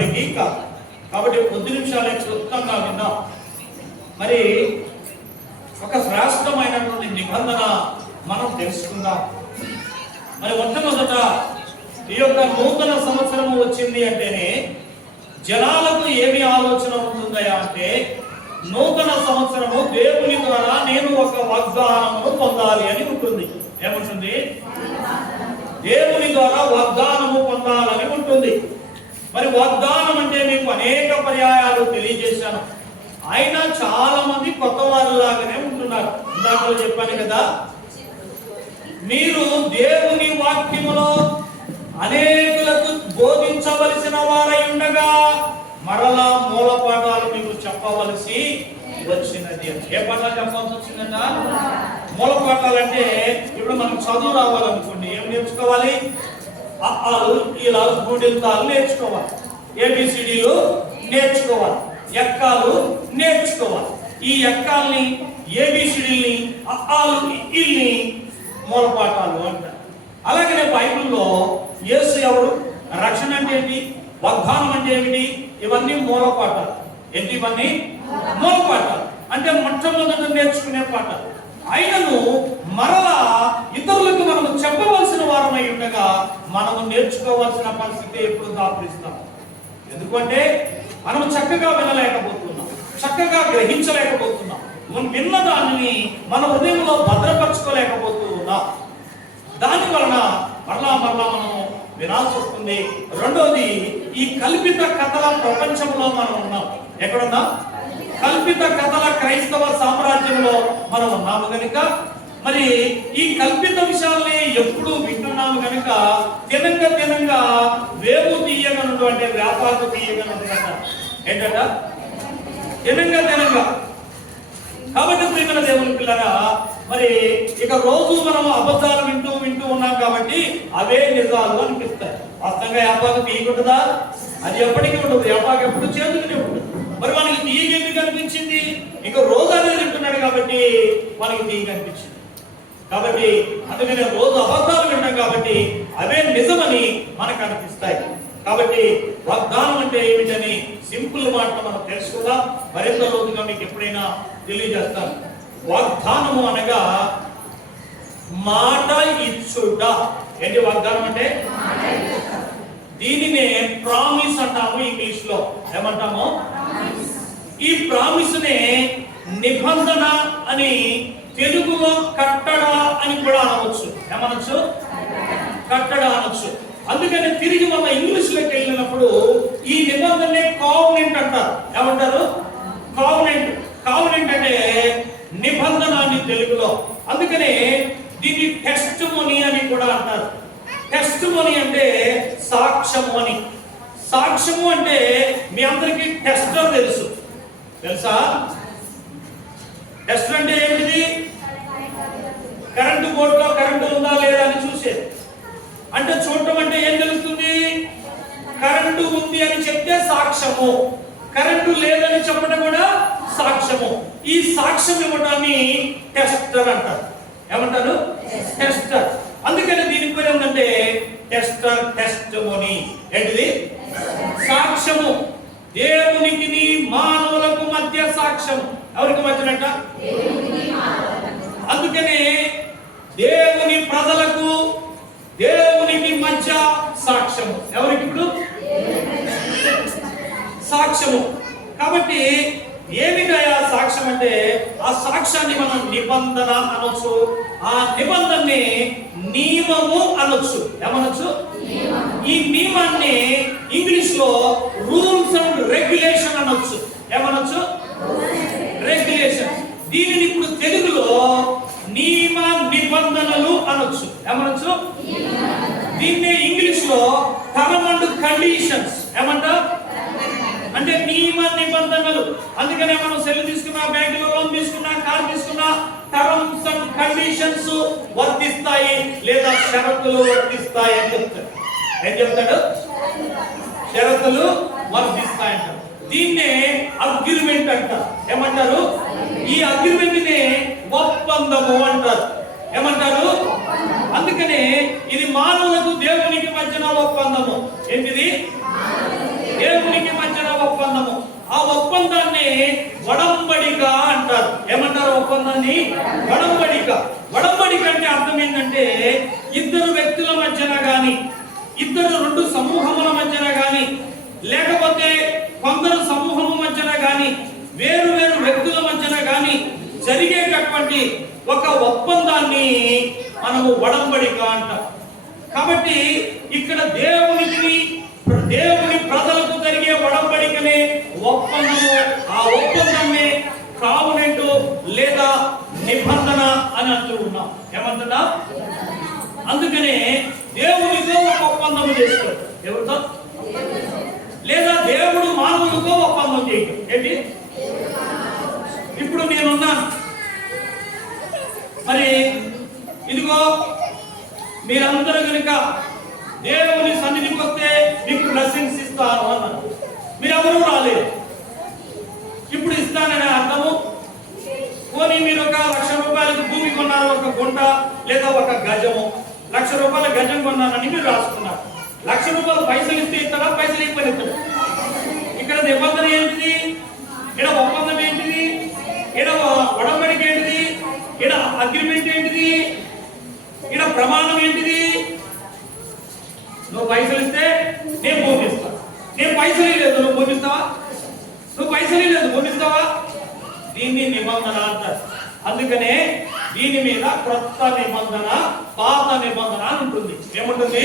ఎప్పటికీ కాదు. కాబట్టి కొద్ది నిమిషాలే క్లుప్తంగా విన్నాం. మరి ఒక శ్రేష్టమైనటువంటి నిబంధన మనం తెలుసుకుందాం. మరి మొట్టమొదట ఈ యొక్క నూతన సంవత్సరము వచ్చింది అంటేనే జనాలకు ఏమి ఆలోచన ఉంటుందయా అంటే, నూతన సంవత్సరము దేవుని ద్వారా నేను ఒక వాగ్దానమును పొందాలి అని ఉంటుంది. ఏముంటుంది? దేవుని ద్వారా వాగ్దానము పొందాలని ఉంటుంది. మరి వాగ్దానం అంటే మీకు అనేక పర్యాయాలు తెలియజేశాను. అయినా చాలా మంది కొత్త వారిలాగానే ఉంటున్నారు. ఇందాక చెప్పాను కదా, మీరు దేవుని వాక్యములో అనేకులకు బోధించవలసిన వారై ఉండగా మరలా మూల పాఠాలు మీకు చెప్పవలసి వచ్చినది. ఏ పాఠాలు చెప్పాల్సి వచ్చిందన్న? మూల పాఠాలు అంటే ఇప్పుడు మనం చదువు రావాలనుకోండి, ఏం నేర్చుకోవాలి? అఆలు ఇలా గుడింతాలు నేర్చుకోవాలి, ఏబిసిడీలు నేర్చుకోవాలి, ఎక్కాలు నేర్చుకోవాలి. ఈ ఎక్కాల్ని, ఏబిసిడీల్ని, అఆలు ఇల్ని మూల పాఠాలు అంటారు. అలాగనే బైబిల్లో యేసు ఎవరు, రక్షణ అంటే ఏంటి, వాగ్దానం అంటే ఏమిటి, ఇవన్నీ మూల పాఠాలు. ఏంటి ఇవన్నీ? మూల పాఠాలు అంటే మొట్టమొదట నేర్చుకునే పాఠాలు. అయినను మరలా ఇతరులకు మనము చెప్పవలసిన వారమై ఉండగా మనము నేర్చుకోవాల్సిన పరిస్థితి ఎప్పుడు దాపురిస్తాం. ఎందుకంటే మనం చక్కగా వినలేకపోతున్నాం, చక్కగా గ్రహించలేకపోతున్నాం, మనం విన్న దానిని మన హృదయంలో భద్రపరచుకోలేకపోతున్నాం. దాని వలన మరలా మనం వినాల్సి వస్తుంది. రెండోది, ఈ కల్పిత కథల ప్రపంచంలో మనం ఉన్నాం. ఎక్కడున్నాం? కల్పిత కథల క్రైస్తవ సామ్రాజ్యంలో మనం ఉన్నాము కనుక మరి ఈ కల్పిత విషయాల్ని ఎప్పుడు వింటున్నాము కనుక తినంగా వేవు తీయగలడు అంటే వ్యాపారం తీయగలడు ఏంటంట, తినంగా. కాబట్టి ప్రియమైన దేవుని పిల్లరా, మరి ఇక రోజు మనం అబద్ధాలు వింటూ ఉన్నాం కాబట్టి అవే నిజాలు అనిపిస్తాయి. వాస్తవంగా వ్యాపారం తీయకుంటుందా? అది ఎప్పటికీ ఉండదు. వ్యాపారం ఎప్పుడు చేతులనే ఉంటుంది. మరి మనకి తీయగా ఎందుకు అనిపించింది? ఇక రోజు అనేది వింటున్నాడు కాబట్టి మనకి తీయగా అనిపించింది. కాబట్టి అందుకనే రోజు అబద్ధాలు వింటాం కాబట్టి అవే నిజమని మనకు అనిపిస్తాయి. కాబట్టి వాగ్దానం అంటే ఏమిటని సింపుల్ మాటలు మనం తెలుసుకుందాం. మరింత లోతుగా మీకు ఎప్పుడైనా తెలియజేస్తాను. వాగ్దానము అనగా మాట ఇచ్చుట. ఏంటి వాగ్దానం అంటే? దీనినే ప్రామిస్ అంటాము ఇంగ్లీష్ లో. ఏమంటాము? ఈ ప్రామిస్ నే నిబంధన అని, తెలుగులో కట్టడ అని కూడా అనవచ్చు. ఏమనొచ్చు? కట్టడ అనొచ్చు. అందుకని తిరిగి మన ఇంగ్లీష్ లోకి వెళ్ళినప్పుడు ఈ నిబంధనే కావెనెంట్ అంటారు. ఏమంటారు? కావెనెంట్ అంటే నిబంధన అని తెలుగులో. అందుకనే దీన్ని టెస్టిమోనీ అని కూడా అంటారు. టెస్టిమోనీ అంటే సాక్ష్యము అని. సాక్ష్యము అంటే మీ అందరికీ టెస్టర్ తెలుసా? టెస్టర్ అంటే ఏమిటి? కరెంటు బోర్డులో కరెంటు ఉందా లేదా అని చూసేది. అంటే చూడటం అంటే ఏం తెలుస్తుంది? కరెంటు ఉంది అని చెప్తే సాక్ష్యము, కరెంటు లేదని చెప్పడం కూడా సాక్ష్యము. ఈ సాక్ష్యం ఇవ్వడాన్ని టెస్టర్ అంటారు. ఏమంటారు? టెస్టర్. అందుకని దీని పేరు ఏంటంటే టెస్టర్, టెస్టిమోనీ. ఏంటిది? సాక్ష్యము. దేవునికి మానవులకు మధ్య సాక్ష్యం. ఎవరికి మధ్యనట? అందుకనే దేవుని ప్రజలకు దేవునికి మధ్య సాక్ష్యము. ఎవరికి? ఇప్పుడు సాక్ష్యము. కాబట్టి ఏమిటయా సాక్ష్యం అంటే, ఆ సాక్ష్యాన్ని మనం నిబంధన అనొచ్చు, ఆ నిబంధనని నియమము అనొచ్చు. ఏమనొచ్చు? ఈ నియమాన్ని ఇంగ్లీష్ లో రూల్స్ అండ్ రెగ్యులేషన్ అనొచ్చు. ఏమనొచ్చు? రెగ్యులేషన్. దీనిని ఇప్పుడు తెలుగులో నియమ నిబంధనలు అనొచ్చు. ఏమనొచ్చు? దీన్నే ఇంగ్లీష్ లో టర్మ్ అండ్ కండిషన్స్. ఏమంటా? అంటే నియమ నిబంధనలు. అందుకనే మనం సెల్ తీసుకున్నా, బ్యాంకులో లోన్ తీసుకున్నా, కార్ తీసుకున్నా టర్మ్స్ అండ్ కండిషన్స్ వర్తిస్తాయి లేదా షరతులు వర్తిస్తాయి అని చెప్తాడు. ఏం చెప్తాడు? షరతులు వర్తిస్తాయంటారు. దీన్నే అగ్రిమెంట్ అంటారు. ఏమంటారు? ఈ అగ్రిమెంట్ నే ఒప్పందము అంటారు. ఏమంటారు? అందుకనే ఇది మానవులకు దేవునికి మధ్యన ఒప్పందము. ఏంటిది? దేవుని వడంబడిక అంటారు. ఏమంటారు ఒప్పందాన్ని? వడంబడిక. వడంబడిక అంటే అర్థం ఏంటంటే ఇద్దరు వ్యక్తుల మధ్యన గాని, ఇద్దరు రెండు సమూహముల మధ్యన గాని, లేకపోతే కొందరు సమూహము మధ్యన గాని, వేరు వేరు వ్యక్తుల మధ్యన గాని జరిగేటటువంటి ఒక ఒప్పందాన్ని మనము వడంబడిక అంటాం. కాబట్టి ఇక్కడ దేవుని ప్రజలకు జరిగే వడంబడికనే ఒప్పందము. ఆ ఒప్పందమే కావనెంట్ లేదా నిబంధన అని అంటూ ఉన్నాం. ఏమంటున్నా? అందుకనే దేవునితో ఒక ఒప్పందము చేస్తాడు. ఎవరితో? లేదా దేవుడు మానవులతో ఒప్పందం చేయటం. ఏంటి? ఇప్పుడు నేనున్నాను, మరి ఇదిగో మీరందరూ కనుక దేవుని సన్నిధికి వస్తే మీకు బ్లెస్సింగ్స్ ఇస్తాను అన్నారు. మీరెవరూ రాలేదు. ఇప్పుడు ఇస్తాననే అర్థము, పోనీ మీరు ఒక 1,00,000 రూపాయలకు భూమి కొన్నారు, ఒక గుంట లేదా ఒక గజము. 1,00,000 రూపాయల గజం కొన్నానని మీరు రాసుకున్నారు. 1,00,000 రూపాయలు పైసలు ఇస్తే ఇస్తారా? పైసలు ఇవ్వని ఇస్తాడు. ఇక్కడ నిబంధన ఏంటిది? ఇక్కడ ఒప్పందం ఏంటిది? ఇక్కడ వడంబడిక ఏంటిది? ఇక్కడ అగ్రిమెంట్ ఏంటిది? ఇక్కడ ప్రమాణం ఏంటిది? నువ్వు పైసలు ఇస్తే నేను భూమి ఇస్తాను. నేను పైసలు లేదు, నువ్వు భూమి ఇస్తావా? నువ్వు పైసలు లేదు, భూమి ఇస్తావా? దీన్ని నిబంధన అంటారు. అందుకనే దీని మీద క్రొత్త నిబంధన, పాత నిబంధన ఉంటుంది. ఏముంటుంది?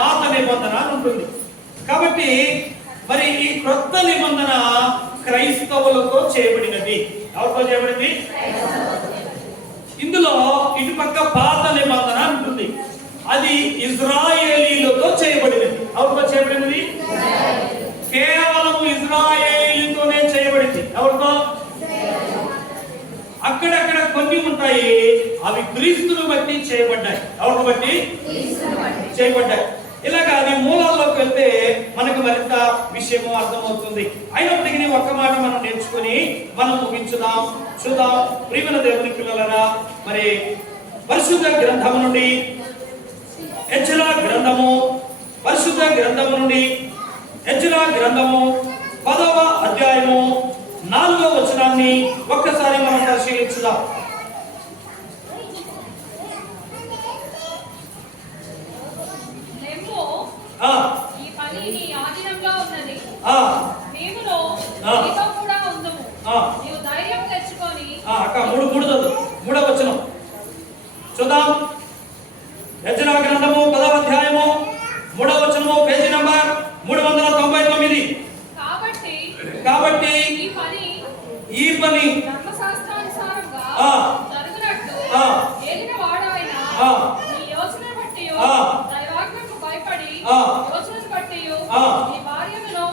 పాత నిబంధన ఉంటుంది. కాబట్టి మరి ఈ క్రొత్త నిబంధన క్రైస్తవులతో చేయబడినది. ఎవరితో చేయబడింది? ఇందులో ఇటుపక్క పాత నిబంధన ఉంటుంది. అది ఇజ్రాయేలీలతో చేయబడినది. ఎవరితో చేయబడినది? కేవలం ఇజ్రాయేలీలతోనే చేయబడింది. ఎవరితో? అక్కడక్కడ కొన్ని ఉంటాయి, అవి క్రీస్తును బట్టి చేయబడ్డాయి. ఎవరిని బట్టి? చేయబడ్డాయి. ఇలాగా అది మూలాల్లోకి వెళ్తే మనకు మరింత విషయము అర్థమవుతుంది. అయినప్పటికీ ఒక్క మాట మనం నేర్చుకుని మనం ముగించుదాం, చూద్దాం. ప్రియమైన దేవుని పిల్లలరా, మరి పరిశుద్ధ గ్రంథము నుండి ఎజ్రా గ్రంథము, పరిశుద్ధ గ్రంథము నుండి ఎజ్రా గ్రంథము 10వ అధ్యాయము 4వ వచనాన్ని ఒక్కసారి మనం పరిశీలించుదాం. ఈ పని నీ ఆధీనంలో ఉన్నది. మేమును నీతో కూడా ఉందుము. నీవు ధైర్యం తెచ్చుకొని అక్క మూడవ వచనం చూద్దాం. యెజ్రా గ్రంథము 10వ అధ్యాయము 3వ వచనము, పేజీ నంబర్ 399. కాబట్టి ఈ పని ధర్మశాస్త్రానుసారంగా జరుగునట్టు ఏలిన వాడైన నీ యోచన బట్టి దైవాజ్ఞకు భయపడి యోచనను బట్టి నీ భార్యను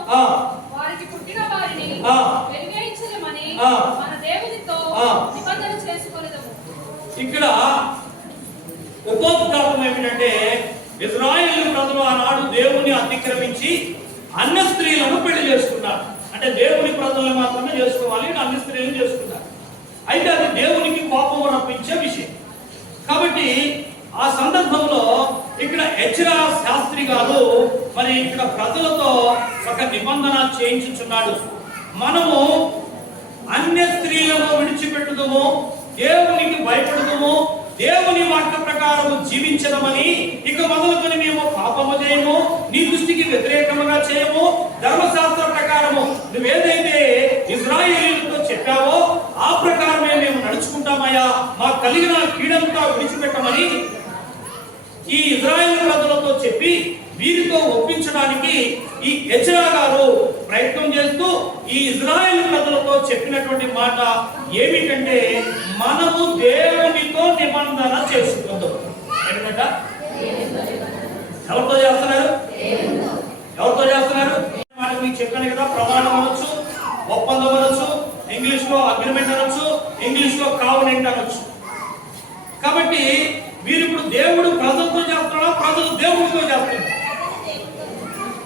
వారికి పుట్టిన వారిని వెలిగించమని మన దేవునితో నిబంధన చేసుకొనేదము. ఇక్కడ ఉపోద్ఘాతం ఏమిటంటే ఇజ్రాయేలు ప్రజలు ఆనాడు దేవుని అతిక్రమించి అన్య స్త్రీలను పెళ్లి చేసుకున్నారు. అంటే దేవుని ప్రజలను మాత్రమే చేసుకోవాలి, అన్య స్త్రీలను చేసుకున్నారు. అయితే అది దేవునికి కోపం రప్పించే విషయం. కాబట్టి ఆ సందర్భంలో ఇక్కడ ఎజ్రా శాస్త్రి గారు మరి ఇక్కడ ప్రజలతో ఒక నిబంధన చేయించుచున్నాడు. మనము అన్య స్త్రీలను విడిచిపెట్టుదము, దేవునికి భయపడుదము, దేవుని వాక్య ప్రకారము జీవించదమని, ఇక మొదలుకొని మేము పాపము చేయము, నీ దృష్టికి వ్యతిరేకముగా చేయము, ధర్మశాస్త్ర ప్రకారము నువ్వేదైతే ఇజ్రాయేలీలతో చెప్పావో ఆ ప్రకారమే మేము నడుచుకుంటామయ్యా, మాకు కలిగిన కీడంతా విడిచిపెట్టమని ఈ ఇజ్రాయేల్ ప్రజలతో చెప్పి వీరితో ఒప్పించడానికి ఈ ఎజ్రా గారు ప్రయత్నం చేస్తూ ఈ ఇజ్రాయేల్ ప్రజలతో చెప్పినటువంటి మాట ఏమిటంటే, మనము దేవునితో నిబంధన చేసుకుందాం. ఏంటంట? ఎవరితో చేస్తున్నారు? మీకు చెప్పాను కదా, ప్రమాణం అనొచ్చు, ఒప్పందం అనొచ్చు, ఇంగ్లీష్ లో అగ్రిమెంట్ అనొచ్చు, ఇంగ్లీష్ లో కావనెంట్ అనొచ్చు. కాబట్టి వీరు ఇప్పుడు దేవుడు ప్రజలతో చేస్తున్నాడా? ప్రజలు దేవుడితో చేస్తున్నారు.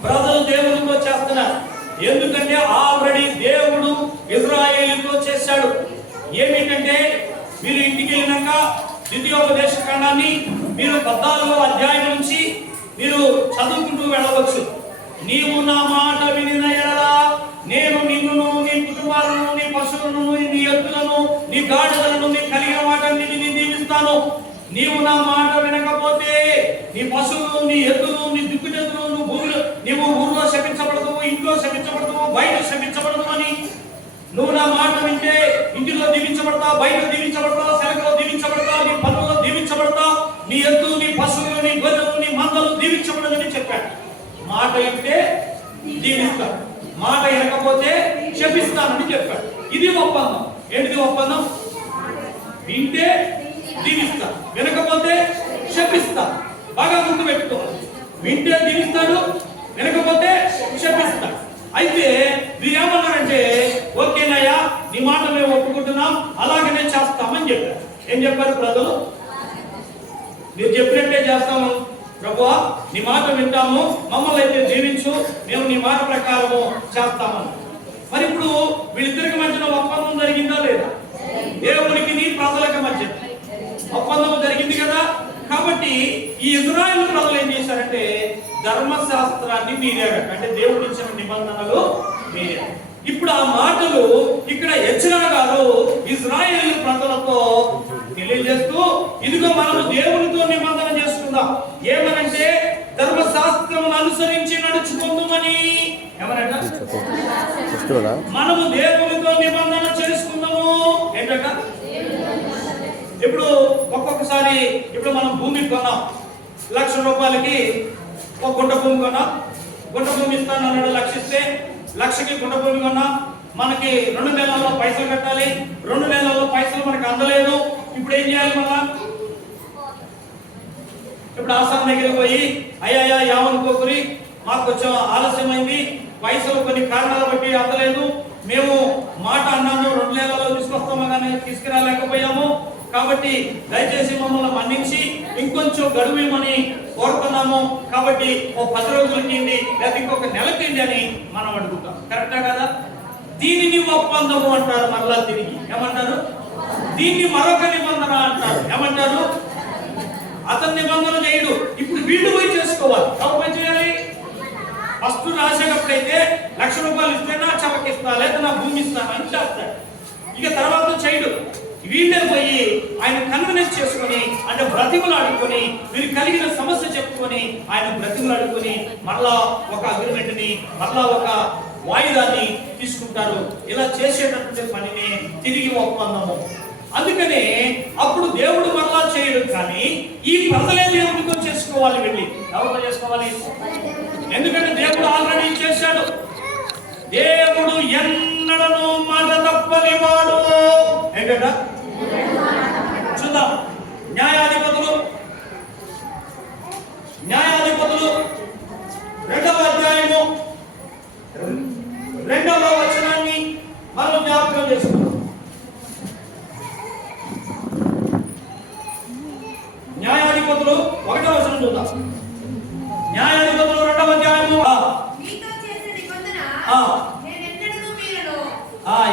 ప్రజలు దేవుడితో చేస్తున్నారు. ఎందుకంటే ఆల్రెడీ దేవుడు ఇజ్రాయేలుతో చేశాడు. ఏమిటంటే మీరు ఇంటికి వెళ్ళినాక ద్వితీయోపదేశ కాండాన్ని మీరు 14వ అధ్యాయం నుంచి మీరు చదువుకుంటూ వెళ్ళవచ్చు. నీవు నా మాట నీ ఎద్దులు, నీ దిక్కుటెద్దులు, నీవు ఊరిలో శపించబడతావు, ఇంట్లో శపించబడతావు, బయట శపించబడతావు అని నువ్వు నా మాట వింటే ఇంటిలో దీవించబడతావు, బయట దీవించబడతావు, సెలకలో దీవించబడతావు, నీ పనుల్లో దీవించబడతావు, నీ ఎద్దు, నీ పశువులు, నీ గొర్రెలు, నీ మందలు దీవించబడదని చెప్పాడు. మాట వింటే దీవిస్తాడు, మాట వినకపోతే శపిస్తానని చెప్పాడు. ఇది ఒప్పందం. ఏంటిది ఒప్పందం? వింటే దీవిస్తా, వినకపోతే శపిస్తా. బాగా గుర్తుపెట్టుకోవాలి. వింటే దీవిస్తాడు, వినకపోతే శపిస్తాడు. అయితే వీరేమన్నారంటే, ఓకేనయ్యా నీ మాట మేము ఒప్పుకుంటున్నాం, అలాగనే చేస్తామని చెప్పారు. ఏం చెప్పారు ప్రజలు? మీరు చెప్పినట్టే చేస్తాము ప్రభువా, నీ మాట వింటాము, మమ్మల్ని అయితే దీవించు, మేము నీ మాట ప్రకారము చేస్తామని. మరి ఇప్పుడు వీళ్ళిద్దరికి మధ్యన ఒప్పందం జరిగిందా లేదా? దేవునికి ప్రజలకు మధ్య ఒప్పందం జరిగింది కదా. కాబట్టి ఈ ఇశ్రాయేలు ప్రజలు ఏం చేశారంటే ధర్మశాస్త్రాన్ని మీరారు, అంటే దేవుడు ఇచ్చిన నిబంధనలు మీరారు. ఇప్పుడు ఆ మాటలు ఇక్కడ ఎజ్రా గారు ఇశ్రాయేలు ప్రజలతో తెలియజేస్తూ, ఇదిగో మనము దేవునితో నిబంధన చేసుకుందాం. ఏమనంటే ధర్మశాస్త్రమును అనుసరించి నడుచుకుందామని. ఏమనంట? మనము దేవునితో నిబంధన చేసుకుందాము. ఏంటంట? ఇప్పుడు ఒక్కొక్కసారి ఇప్పుడు మనం భూమి కొన్నాం, 1,00,000 రూపాయలకి ఒక గుంట భూమి కొన్నాం. గుంట భూమి ఇస్తాను అన్నాడు, 1,00,000 ఇస్తే 1,00,000కి గుంట భూమి కొన్నాం. మనకి 2 నెలల్లో పైసలు కట్టాలి, 2 నెలల్లో పైసలు మనకి అందలేదు. ఇప్పుడు ఏం చేయాలి? మళ్ళా ఇప్పుడు ఆసాం దగ్గరికి పోయి, అయ్యా ఏమనుకోకురి, మాకు కొంచెం ఆలస్యమైంది, పైసలు కొన్ని కారణాల బట్టి అందలేదు, మేము మాట అన్నాను 2 నెలల్లో తీసుకొస్తాము కానీ తీసుకురాలేకపోయాము, కాబట్టి దయచేసి మమ్మల్ని మన్నించి ఇంకొంచెం గడువు ఇవ్వమని కోరుతున్నాము, కాబట్టి ఓ 10 రోజులకి ఇవ్వండి, లేదా ఇంకొక నెలకి ఇవ్వండి అని మనం అడుగుతాం. కరెక్టా కదా? దీనిని ఒప్పందము అంటారు. మరలా తిరిగి ఏమంటారు? దీన్ని మరొక నిబంధన అంటారు. ఏమంటారు? అతని నిబంధన చేయడు, ఇప్పుడు వీళ్ళు పోయి చేసుకోవాలి. ఎవరు పోయి చేయాలి? ఫస్ట్ రాసేటప్పుడైతే 1,00,000 రూపాయలు ఇస్తే నా చవకిస్తా, లేదా నా భూమి ఇస్తాను అని చేస్తాడు. ఇక తర్వాత చేయడు, వీళ్ళే పోయి ఆయన కన్వినెన్స్ చేసుకుని, అంటే బ్రతిమలాడుకొని, వీరు కలిగిన సమస్య చెప్పుకొని ఆయన బ్రతిమలాడుకొని మళ్ళా ఒక అగ్రిమెంట్ ని, మళ్ళా ఒక వాయిదాన్ని తీసుకుంటారు. ఇలా చేసేటటువంటి పనిని తిరిగి ఒప్పందము. అందుకనే అప్పుడు దేవుడు మరలా చేయడు, కానీ ఈ ప్రజలే దేవుడితో చేసుకోవాలి. వెళ్ళి ఎవరితో చేసుకోవాలి? ఎందుకంటే దేవుడు ఆల్రెడీ చేశాడు. దేవుడు ఎన్నడను మాట తప్పని వాడు. ఏంటంట? చూద్దాం. న్యాయాధిపతులు 2వ అధ్యాయము 2వ వచనాన్ని మనం జ్ఞాపకం చేసుకుందాం. న్యాయాధిపతులు 1వ వచనం చూద్దాం. న్యాయాధిపతులు 2వ అధ్యాయము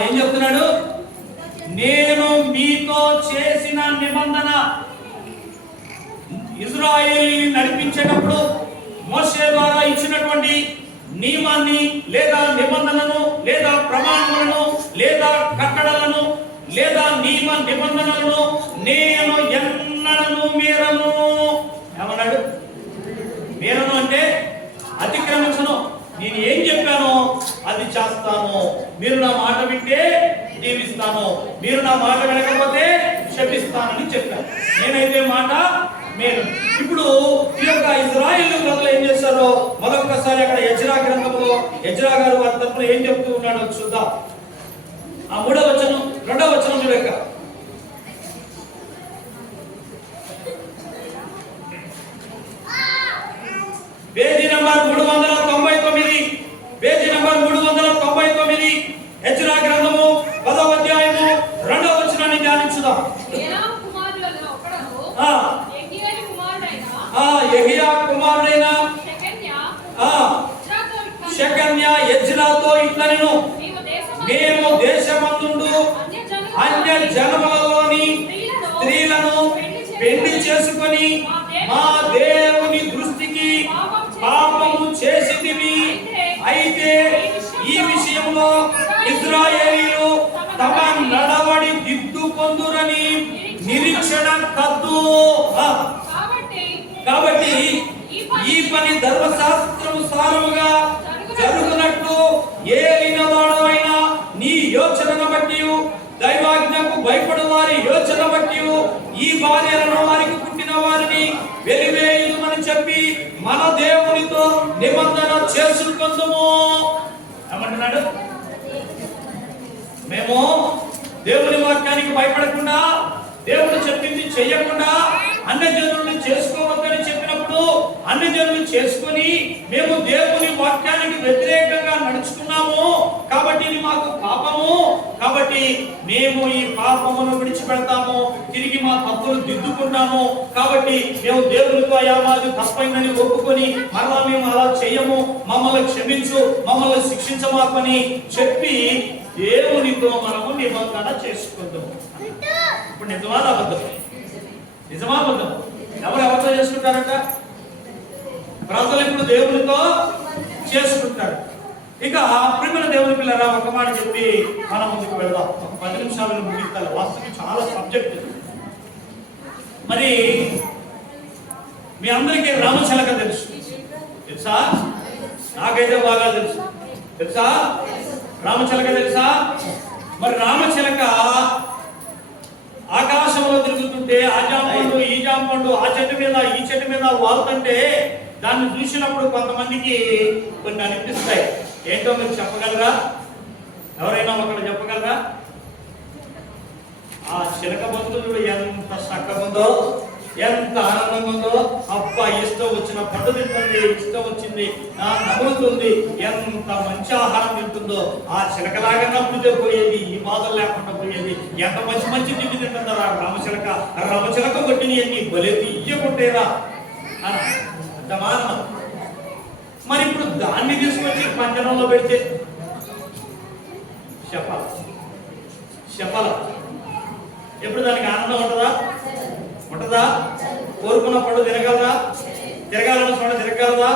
ఏం చెప్తున్నాడు? నేను మీతో చేసిన నిబంధన. ఇశ్రాయేలుని నడిపించేటప్పుడు మోషే ద్వారా ఇచ్చినటువంటి నియమాన్ని, లేదా నిబంధనను, లేదా ప్రమాణములను, లేదా కట్టడలను, లేదా నియమ నిబంధనలను నేను ఎన్నడను మీరను. ఏమన్నాడు? మీరను అంటే అతిక్రమించను. నేను ఏం చెప్పానో అది చేస్తాను. మీరు నా మాట వింటే దీవిస్తాను, మీరు నా మాట వినకపోతే శపిస్తానని చెప్పాను. నేనైతే మాట నేను. ఇప్పుడు ఈ యొక్క ఇశ్రాయేలు ప్రజలు ఏం చేశారో మరొకసారి అక్కడ ఎజ్రా గ్రంథంలో ఎజ్రా గారు వారి తరపున ఏం చెప్తూ ఉన్నాడో చూద్దాం. ఆ 3వ వచనం 2వ వచనం చూడక, page number 399, page number 399, Ezra గ్రంథము 10వ అధ్యాయము 2వ వచనాన్ని ధ్యానించుదాం. యెహియా కుమారుడైన షెకన్యా ఎజ్రాతో ఇట్లనెను, మేము దేశమందుండు అన్య జనములలోని స్త్రీలను పెళ్లి చేసుకొని మా దేవుని దృష్టికి పాపము చేసితివి. అయితే ఈ విషయంలో ఇశ్రాయేలీయులు తమ నడవడి దిద్దుకొందురని నిరీక్షణ కద్దు. కాబట్టి పని ధర్మశాస్త్రానుసారముగా జరుగునట్లు ఏలిన వాడవైన నీ యోచనను బట్టి దైవాజ్ఞకు భయపడు వారి యోచన బట్టి ఈ భార్యలను వారికి పుట్టిన వారిని వెలివేయుమని చెప్పి మన దేవునితో నిబంధన చేసుకుందుము. ఏమంటున్నాడు? మేము దేవుని వాక్యానికి భయపడకుండా, దేవుడు చెప్పింది చెయ్యకుండా అన్ని జనులను చేసుకోవద్దని చెప్పినప్పుడు అన్ని జనులు చేసుకొని మేము దేవుని వాక్యానికి వ్యతిరేకంగా నడుచుకున్నాము కాబట్టి ఇది మాకు పాపము. కాబట్టి మేము ఈ పాపమును విడిచిపెడతాము, తిరిగి మా తప్పులు దిద్దుకుంటాము. కాబట్టి మేము దేవునితో అయ్యా మాది తప్పైందని ఒప్పుకొని మరలా మేము అలా చెయ్యము, మమ్మల్ని క్షమించు, మమ్మల్ని శిక్షించమాకని చెప్పి దేవునితో మనము నిబంధన చేసుకుందాం. ఇప్పుడు నిజమా అబద్ధం? నిజమా అబద్ధం? ఎవరితో చేసుకుంటారట? ప్రజలు ఇప్పుడు దేవునితో చేసుకుంటారు. ఇక ప్రియమైన దేవుని పిల్లరా, ఒక మాట చెప్పి మనం ముందుకు వెళ్దాం. ఒక 10 నిమిషాలను ముగిస్తాను. వాస్తవం చాలా సబ్జెక్ట్. మరి మీ అందరికీ రామచిలక తెలుసా? నాకైతే బాగా తెలుసా? రామచిలక తెలుసా? మరి రామచిలక ఆకాశంలో తిరుగుతుంటే ఆ జాంపండు ఈ జాంపండు ఆ చెట్టు మీద ఈ చెట్టు మీద వాళ్తుంటే దాన్ని చూసినప్పుడు కొంతమందికి కొన్ని అనిపిస్తాయి. ఏంటో మీరు చెప్పగలరా? ఎవరైనా ఒకరు చెప్పగలరా? ఆ చిలక బంధువులు ఎంత చక్కగుందో, ఎంత ఆనందంగా ఉందో. అబ్బా, ఇష్టం వచ్చిన పండు తింటుంది, ఇష్టం వచ్చింది నవ్వుతుంది, ఎంత మంచి ఆహారం తింటుందో. ఆ చిలకలాగా నవ్వుతే పోయేది, ఈ బాధలు లేకుండా పోయేది. ఎంత మంచి తిండి తింటుందో ఆ రామచిలక. రామచిలక కొట్టిని ఎన్ని బలే తీయకుంటేరా అంతమానం. మరి ఇప్పుడు దాన్ని తీసుకొచ్చి పంజరంలో పెడితే చెప్పాల ఎప్పుడు దానికి ఆనందం ఉంటుందా? కోరుకున్న పళ్ళు తిరగాలన్న చోట తిరగలదా?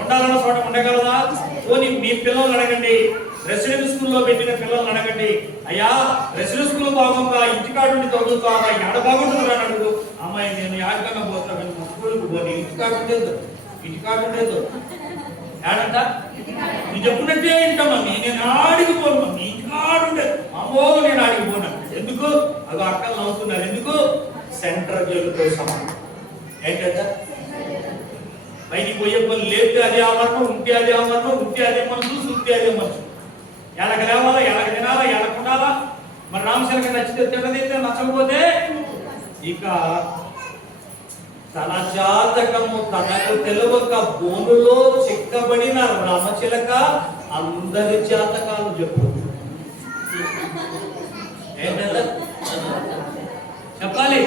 ఉండాలన్న చోట ఉండగలదా? పోనీ మీ పిల్లల్ని అడగండి, రెసిడెన్షియల్ స్కూల్లో పెట్టిన పిల్లల్ని అడగండి, అయ్యా రెసిడెన్షియల్ స్కూల్ బాగుందా, ఇంటికాడుండి చదువుతావా, ఎడ బాగుంటుందా అని అడుగు. అమ్మాయి నేను యాడికన్నా పోతాను, స్కూల్కి పోనీ, ఇంటికాడుండేదు ఏడంట నీ చెప్పినట్టే వింటామా? నేను ఆడిగిపోను, నీ ఇంటికాడుండేది. అమ్మో నేను ఆడిగిపోనా. ఎందుకు? అది అక్కలు నవ్వుతున్నారు. ఎందుకు? సెంటర్ జైలుతో సమానం. ఏంటంట? బయటికి పోయే పని లేస్తే అదే ఆమరణం, ఉంటే అదే ఆమరణం, ఉంటే అదే మనసు, ఉంటే అదే మనసు. ఎలాగ లేవాలా, ఎలాగ తినాలా, ఎలాగ ఉండాలా. మరి రామచంద్రకి నచ్చితే తినదైతే, నచ్చకపోతే ఇక తన జాతకము తనకు తెలువక బోనులో చిక్కబడిన రామచిలక అందరి జాతకాలు చెప్పు. ఏంటంటే చెప్పాలి.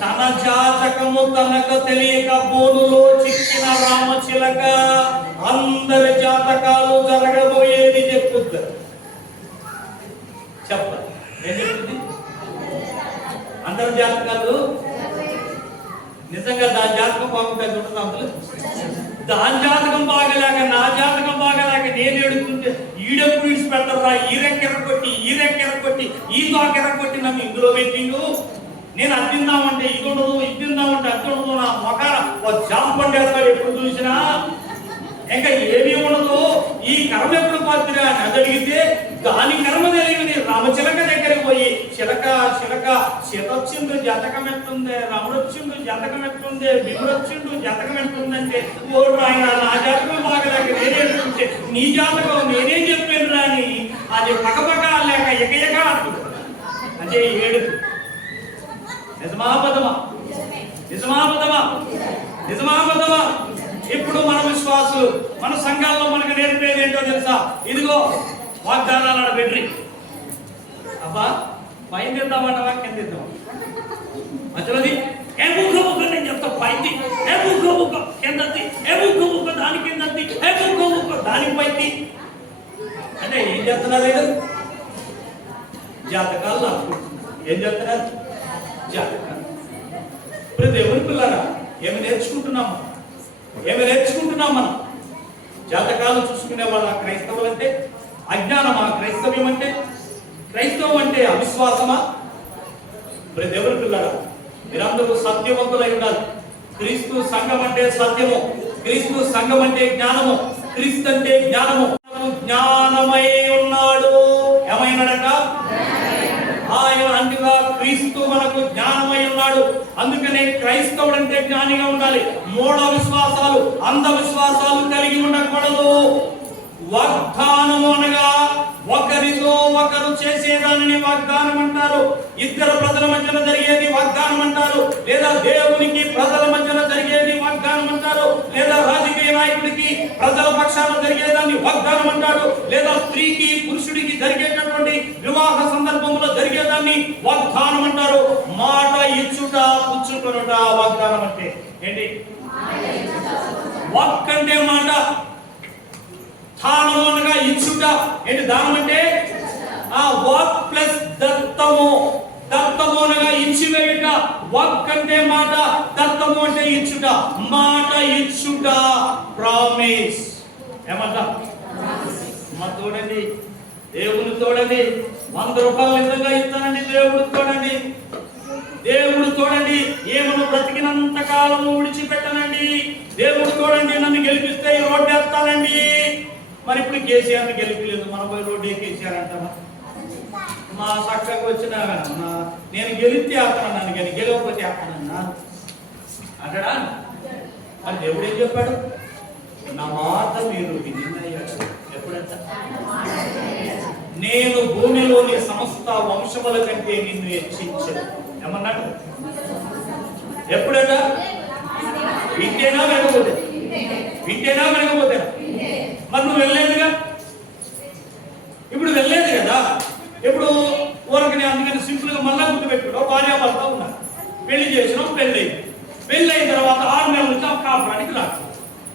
తన జాతకము తనకు తెలియక బోనులో చిక్కిన రామచిలక అందరి జాతకాలు జరగబోయేది చెప్పుద్ది. చెప్పాలి. ఏం చెప్తుంది? అందరి జాతకాలు నిజంగా దాని జాతకం బాగుంటుంది ఉంటుంది. దాని జాతకం బాగలేక నా జాతకం బాగలేక నేను ఎడుతుంటే ఈడెప్పుడు ఇడిచి పెడతారా, ఈ రెక్కెర కొట్టి ఈ దాకెర కొట్టి నన్ను ఇందులో పెట్టిండు. నేను అది తిందామంటే ఇది ఉండదు, ఇది తిందామంటే అది ఉండదు. నా మొకార జామ పండేస్తాడు ఎప్పుడు చూసినా. ఇంకా ఏమీ ఉండదు. ఈ కర్మ ఎప్పుడు పాత్ర అని అది అడిగితే దాని కర్మ తెలియని రామచిలక దగ్గరికి పోయి చిలక శతొచ్చిండు జాతకం ఎట్టుంది, రాముడొచ్చిండు జాతకం ఎట్టుంది, భీముడొచ్చిండు జాతకం ఎట్టుందంటే ఓడు ఆయన నా జాతకం బాగలేక నేనే నీ జాతకం నేనేం చెప్పాను రాని అది పక్కపక్క లేక ఎకయక అంటుంది. అంటే ఏడుపు. నిజమాబద్ధమా? ఇప్పుడు మన విశ్వాసులు మన సంఘాల్లో మనకు నేర్పేది ఏంటో తెలుసా? ఇదిగో వాగ్దానాలు బెడ్రి. అబ్బా పైన తిద్దామంటవా కింద తిద్దాం మధ్యలోది ఏ బుక్క నేను చెప్తా. పైకి ఏ బుక్క కిందది, ఏ బుక్క దాని కిందది, ఏ బుక్క దానికి పైకి. అంటే ఏం చేస్తున్నారు వీళ్ళు? జాతకాలు రాసుకుంటున్నారు. ఏం చేస్తున్నారు? జాతకాలు. ఇప్పుడు దేవుని పిల్లరా ఏమి నేర్చుకుంటున్నాం మనం? జాతకాలు చూసుకునే వాళ్ళ క్రైస్తవులు అంటే అజ్ఞానమా? క్రైస్తవ్యం అంటే క్రైస్తవం అంటే అవిశ్వాసమా? ఇప్పుడు దేవుని పిల్లరా మీరందరూ సత్యవంతులై ఉండాలి. క్రీస్తు సంఘం అంటే సత్యము, క్రీస్తు సంఘం అంటే జ్ఞానము, క్రీస్తు అంటే జ్ఞానము. జ్ఞానమై ఉన్నాడు. ఏమైనాడట? ఆయన అంటుగా క్రీస్తు మనకు జ్ఞానమై ఉన్నాడు. అందుకనే క్రైస్తవుడు అంటే జ్ఞానిగా ఉండాలి. మూఢ విశ్వాసాలు, అంధ విశ్వాసాలు కలిగి ఉండకూడదు. వాగ్దానము అనగా ఒకరితో ఒకరు చేసేదానిని వాగ్దానం అంటారు. ఇద్దరు ప్రజల మధ్యన జరిగేది వాగ్దానం అంటారు. లేదా దేవునికి ప్రజల మధ్యన జరిగేది వాగ్దానం అంటారు. లేదా రాజకీయ నాయకుడికి ప్రజల పక్షాన జరిగేదాన్ని వాగ్దానం అంటారు. లేదా స్త్రీకి పురుషుడికి జరిగేటటువంటి వివాహ సందర్భంలో జరిగేదాన్ని వాగ్దానం అంటారు. మాట ఇచ్చుట పుచ్చుకొనుట వాగ్దానం అంటే ఏంటి? వాక్ అంటే మాట, దానము అనగా ఇచ్చుట. ఏంటి దానం అంటే? Walk plus దత్తము. దత్తము అనగా ఇచ్చివేయుట. వాక్ అంటే మాట, దత్తము అంటే ఇచ్చుట. మాట ఇచ్చుట ప్రామిస్. ఏమంట? తోడండి, దేవుని తోడండి. 100 రూపాయలు నిజంగా ఇస్తానండి, దేవుడు తోడండి. దేవుడు తోడండి. ఏమను బ్రతికినంత కాలము విడిచిపెట్టనండి. దేవుడు తోడండి. నన్ను గెలిపిస్తే ఈ రోడ్డు వేస్తానండి. మరి ఇప్పుడు కేసీఆర్ గెలిపలేదు, మన పోయి రోడ్డు కేసీఆర్ అంటామా? మా చక్కగా వచ్చిన నేను గెలిస్తే ఆస్తానన్నాను, కానీ గెలవకపోతే ఆస్తానన్నా అంటాడా? మరి దేవుడు ఏం చెప్పాడు? నా మాట మీరు వినినయ్యాడు. ఎప్పుడంట? నేను భూమిలోని సమస్త వంశముల కంటే నిన్ను హెచ్చించాను. ఏమన్నాడు? ఎప్పుడట? వింటేనా వినకపోతే? వింటేనా వినకపోతే? మరి నువ్వు వెళ్ళలేదుగా. ఇప్పుడు వెళ్ళలేదు కదా. ఇప్పుడు ఊరకని అందుకని సింపుల్ గా మళ్ళా గుర్తుపెట్టుకో. భార్యాభర్త ఉన్నారు, పెళ్లి చేసినాం, పెళ్లి అయిన తర్వాత 6 నెలల నుంచి కాపురానికి రాదు.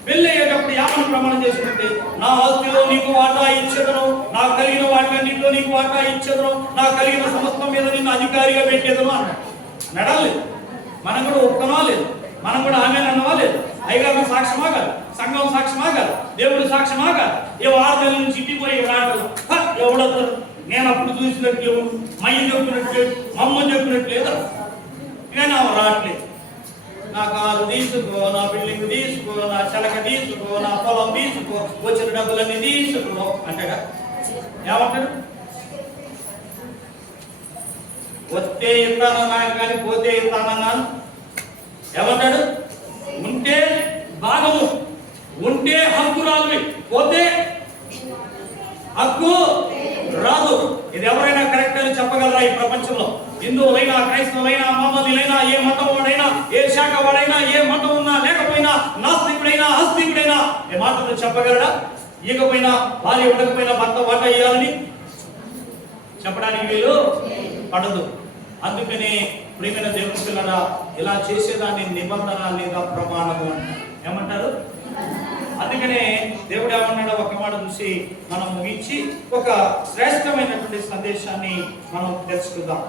పెళ్లి అయ్యేటప్పుడు యామను ప్రమాణం చేసుకుంటే, నా ఆస్తిలో నీకు వాటా ఇచ్చేదను, నాకు కలిగిన వాటిలో నీకు వాటా ఇచ్చేదను, నాకు కలిగిన సమస్తం మీద నిన్ను అధికారిగా పెట్టేదను అన్నాడు. నడలేదు. మనం కూడా ఒప్పుకున్నా లేదు, మనం కూడా ఆమె అన్నవా లేదు. అయ్యగారు సాక్ష్యమా కాదు, సంఘం సాక్ష్యమా కాదు, దేవుడు సాక్ష్యమా కాదు. ఏ 6 నెలల నుంచి ఇంటికి పోయి రాడు ఎవడతారు? నేను అప్పుడు చూసినట్లు, మయ్య చెప్పినట్లు, మమ్మ చెప్పినట్లు లేదా? కానీ ఆమె రావట్లేదు. నా కారు తీసుకో, నా బిల్డింగ్ తీసుకో, నా చెలక తీసుకో, నా పొలం తీసుకో, వచ్చిన డబ్బులన్నీ తీసుకో అంటాడా? ఏమంటాడు? వస్తే ఇస్తానన్నాను కానీ పోతే ఇస్తానన్నాను. ఏమంటాడు? ఉంటే భాగము, ఉంటే హక్కు రాదు, పోతే హక్కు రాదు. ఇది ఎవరైనా కరెక్ట్ అని చెప్పగలరా ఈ ప్రపంచంలో? హిందువులైనా, క్రైస్తవులైనా, మహమ్మదీలైనా, ఏ మతం వాడైనా, ఏ శాఖ వాడైనా, ఏ మతం ఉన్నా లేకపోయినా, నాస్తికుడైనా ఆస్తికుడైనా ఏ మాటలు చెప్పగలరా? ఇకపోయినా భార్య ఉండకపోయినా భర్త వాటా ఇవ్వాలని చెప్పడానికి వీలు పడదు. అందుకనే ప్రియమైన దేవుని పిల్లరా, ఇలా చేసేదాన్ని నిబంధన లేదా ప్రమాణము అంటారు. ఏమంటారు? అందుకనే దేవుడు ఏమన్నాడో ఒక మాట చూసి మనం ముగించి ఒక శ్రేష్టమైనటువంటి సందేశాన్ని మనం తెలుసుకుందాం.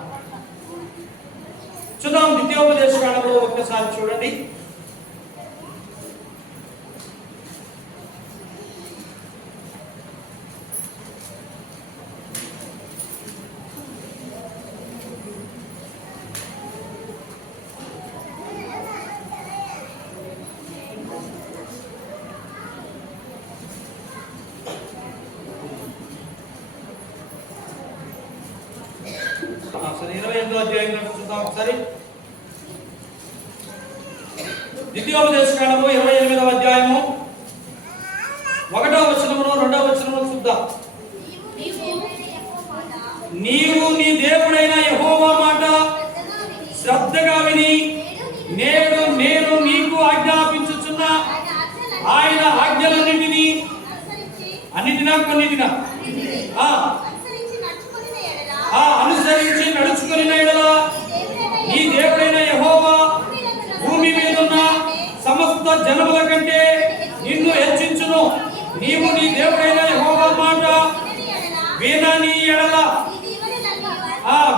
చూద్దాం. ద్వితీయోపదేశకాండంలో ఒక్కసారి చూడండి. సరే, 28వ అధ్యాయం చూద్దాం ఒకసారి. ద్వితీయోపదేశకాండము 28వ అధ్యాయము 1వ వచనమును 2వ వచనమును చూద్దాం. నీవు నీ దేవుడైన యెహోవా మాట శ్రద్ధగా విని నేడు నేను నీకు ఆజ్ఞాపించుచున్న ఆయన ఆజ్ఞలన్నిటినీ అన్నిటినా కొన్నిటినా అనుసరించి నడుచుకుని ఎడల నీ దేవుడైన యెహోవా భూమి మీద ఉన్న సమస్త జనముల కంటే నిన్ను హెచ్చించును. నీవు నీ దేవుడైన యెహోవా మాట వినని ఎడల,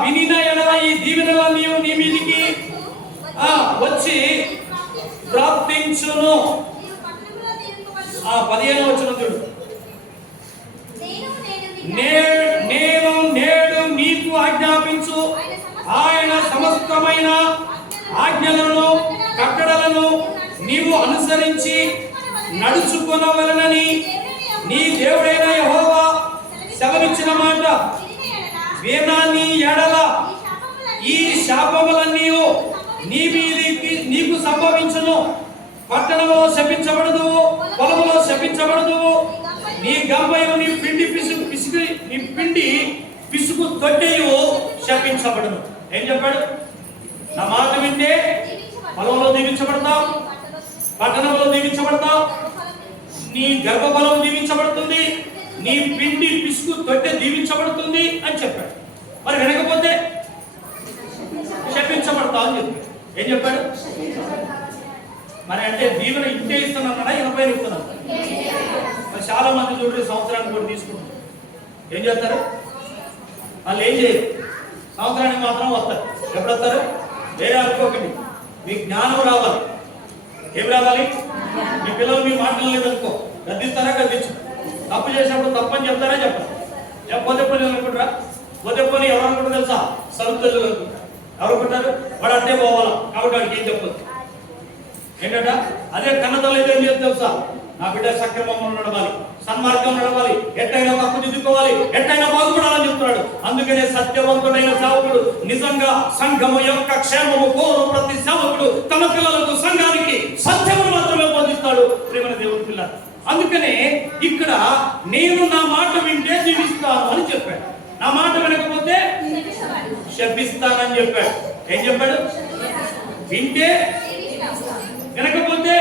వినిన ఎడల ఈ దీవెనలన్నీ నీ మీదికి వచ్చి ప్రాప్తించును. 15వ వచనం చూడు. నేను నేడు నీకు ఆజ్ఞాపించు ఆయన సమస్తమైన ఆజ్ఞలను కట్టడలను నీవు అనుసరించి నడుచుకొనవలెనని నీ దేవుడైన యెహోవా సెలవిచ్చిన మాట వినని ఎడల ఈ శాపములన్నీ నీ మీదికి నీకు సంభవించును. పట్టణంలో శపించబడదు, పొలములో శపించబడదు. నీ గంబయు నీ పిండి పిసుకు తొట్టెయు శపించబడును. ఏం చెప్పాడు? నా మాట వింటే పొలంలో దీవించబడతావు, పట్టణంలో దీవించబడతావు, నీ గర్భఫలం దీవించబడుతుంది, నీ పిండి పిసుకు తొట్టె దీవించబడుతుంది అని చెప్పాడు. మరి వినకపోతే శపించబడతావు అని చెప్పాడు. ఏం చెప్పాడు? మరి అంటే దీవెన ఇంటే ఇస్తున్నాడా, 80 ఇస్తున్నాడు? మరి చాలా మంది చూడండి సంవత్సరానికి కూడా తీసుకుంటారు. ఏం చేస్తారు? వాళ్ళు ఏం చేయరు, సంవత్సరానికి మాత్రం వస్తారు. ఎప్పుడు వస్తారు? వేరే అనుకోకండి, మీ జ్ఞానం రావాలి. ఏం రావాలి? మీ పిల్లలు మీ మాటలు లేదనుకో, గద్దిస్తారా? గద్దించు. తప్పు చేసినప్పుడు తప్పని చెప్తారా? చెప్పారు. పోతే పని అనుకుంటారా? పోతే పని ఎవరు అనుకుంటారు తెలుసా? సరుకులు అనుకుంటారు. ఎవరు అనుకుంటారు? వాడు అంటే పోవాలా కాబట్టి వాడికి ఏం చెప్పదు. ఏంటంట? అదే కన్నతల్లి అయితే ఏం చేస్తుంది తెలుసా? నా బిడ్డ సక్రమంగా నడవాలి, సన్మార్గం నడవాలి, ఎట్టయినా తప్పు దిద్దుకోవాలి, ఎట్టయినా బాగుపడాలని చెప్తున్నాడు. అందుకనే సత్యవంతుడైన సేవకుడు, నిజంగా సంఘము యొక్క క్షేమము కోరు ప్రతి సేవకుడు తమ పిల్లలకు, సంఘానికి సత్యమును మాత్రమే బోధిస్తాడు. ప్రేమ దేవుని పిల్ల. అందుకనే ఇక్కడ నేను నా మాట వింటే జీవిస్తాను అని చెప్పాడు. నా మాట వినకపోతే శపిస్తానని చెప్పాడు. ఏం చెప్పాడు? వింటే వినకపోతే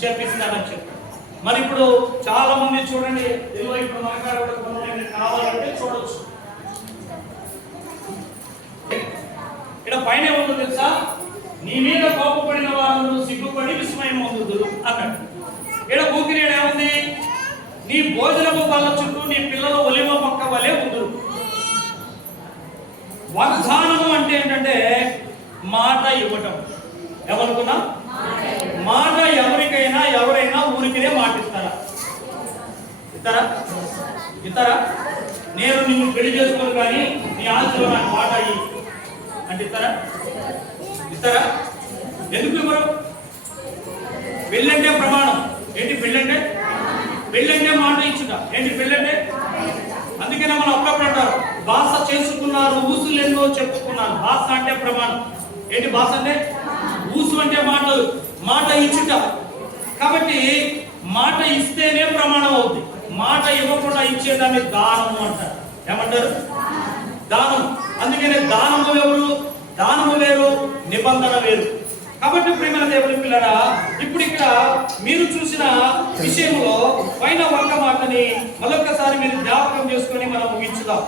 శపిస్తానని చెప్పాడు. మరి ఇప్పుడు చాలా మంది చూడండి, ఇప్పుడు మనకారు కావాలంటే చూడొచ్చు. ఇక్కడ పైన ఏముందో తెలుసా? నీ మీద కోపపడిన వారు సిగ్గుపడి విస్మయం పొందుదురు అన్నాడు. ఇక్కడ భూకిరీడ ఏముంది? నీ భోజనపు బల్ల చుట్టూ నీ పిల్లలు ఒలివ మొక్క వలె ఉందురు. వాగ్దానము అంటే ఏంటంటే మాట ఇవ్వటం. ఏమనుకున్నా? మాట ఎవరికైనా ఎవరైనా ఊరికినే మాట ఇస్తారా? ఇస్తారా? నేను నిన్ను పెళ్లి చేసుకోను కానీ నీ ఆశలో నాకు మాట ఇయ్యి అంటే ఇస్తారా? ఎందుకు ఇవ్వరు? పెళ్ళంటే ప్రమాణం. ఏంటి పెళ్ళంటే? పెళ్ళంటే మాట ఇచ్చుట. ఏంటి పెళ్ళంటే? అందుకనే మనం అప్పుడప్పుడు అంటారు, భాష చేసుకున్నారు, ఊసులు ఎన్నో చెప్పుకున్నారు. భాష అంటే ప్రమాణం. ఏంటి భాష అంటే? ఊసు అంటే మాటలు, మాట ఇచ్చుట. కాబట్టి మాట ఇస్తేనే ప్రమాణం అవుతుంది. మాట ఇవ్వకుండా ఇచ్చేదాన్ని దానము అంటారు. ఏమంటారు? దానం. అందుకనే దానము ఎవరు? దానము వేరు, నిబంధన వేరు. కాబట్టి ప్రేమ దేవుని పిల్లరా, ఇప్పుడు ఇక్కడ మీరు చూసిన విషయంలో పైన ఒక మాటని మరొకసారి మీరు జ్ఞాపకం చేసుకొని మనం ముగించుదాం.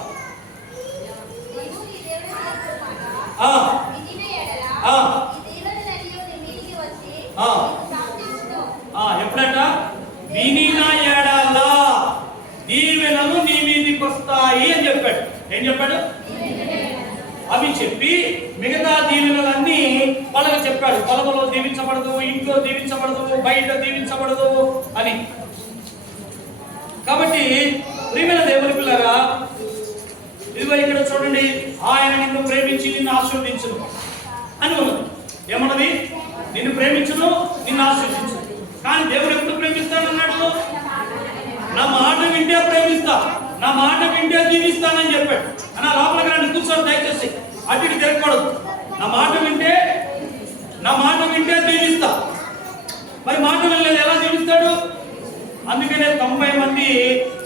ఎప్పుడంట? వినిన ఎడల దీవెనలు నీ మీదికి వస్తాయి అని చెప్పాడు. ఏం చెప్పాడు? అవి చెప్పి మిగతా దీవెనలన్నీ వాళ్ళకి చెప్పాడు. పొలంలో దీవించబడదు, ఇంట్లో దీవించబడదు, బయట దీవించబడదు అని. కాబట్టి ప్రియమైన దేవుని పిల్లరా, ఇదిగో ఇక్కడ చూడండి, ఆయన నిన్ను ప్రేమించి నిన్ను ఆశీర్వదించును అని ఉన్నది. ఏమన్నది? నిన్ను ప్రేమించును, నిన్ను ఆశీర్వదించును. కానీ దేవుడు ఎప్పుడు ప్రేమిస్తానన్నాడు? నా మాట వింటే ప్రేమిస్తా, నా మాట వింటే దీవిస్తానని చెప్పాడు. అన్న లోపలికి రండి, కూర్చొని దయచేసి అటు ఇటు తిరగకూడదు. నా మాట వింటే దీవిస్తా. మరి మాట వినలేదు, ఎలా దీవిస్తాడు? అందుకనే 90 మంది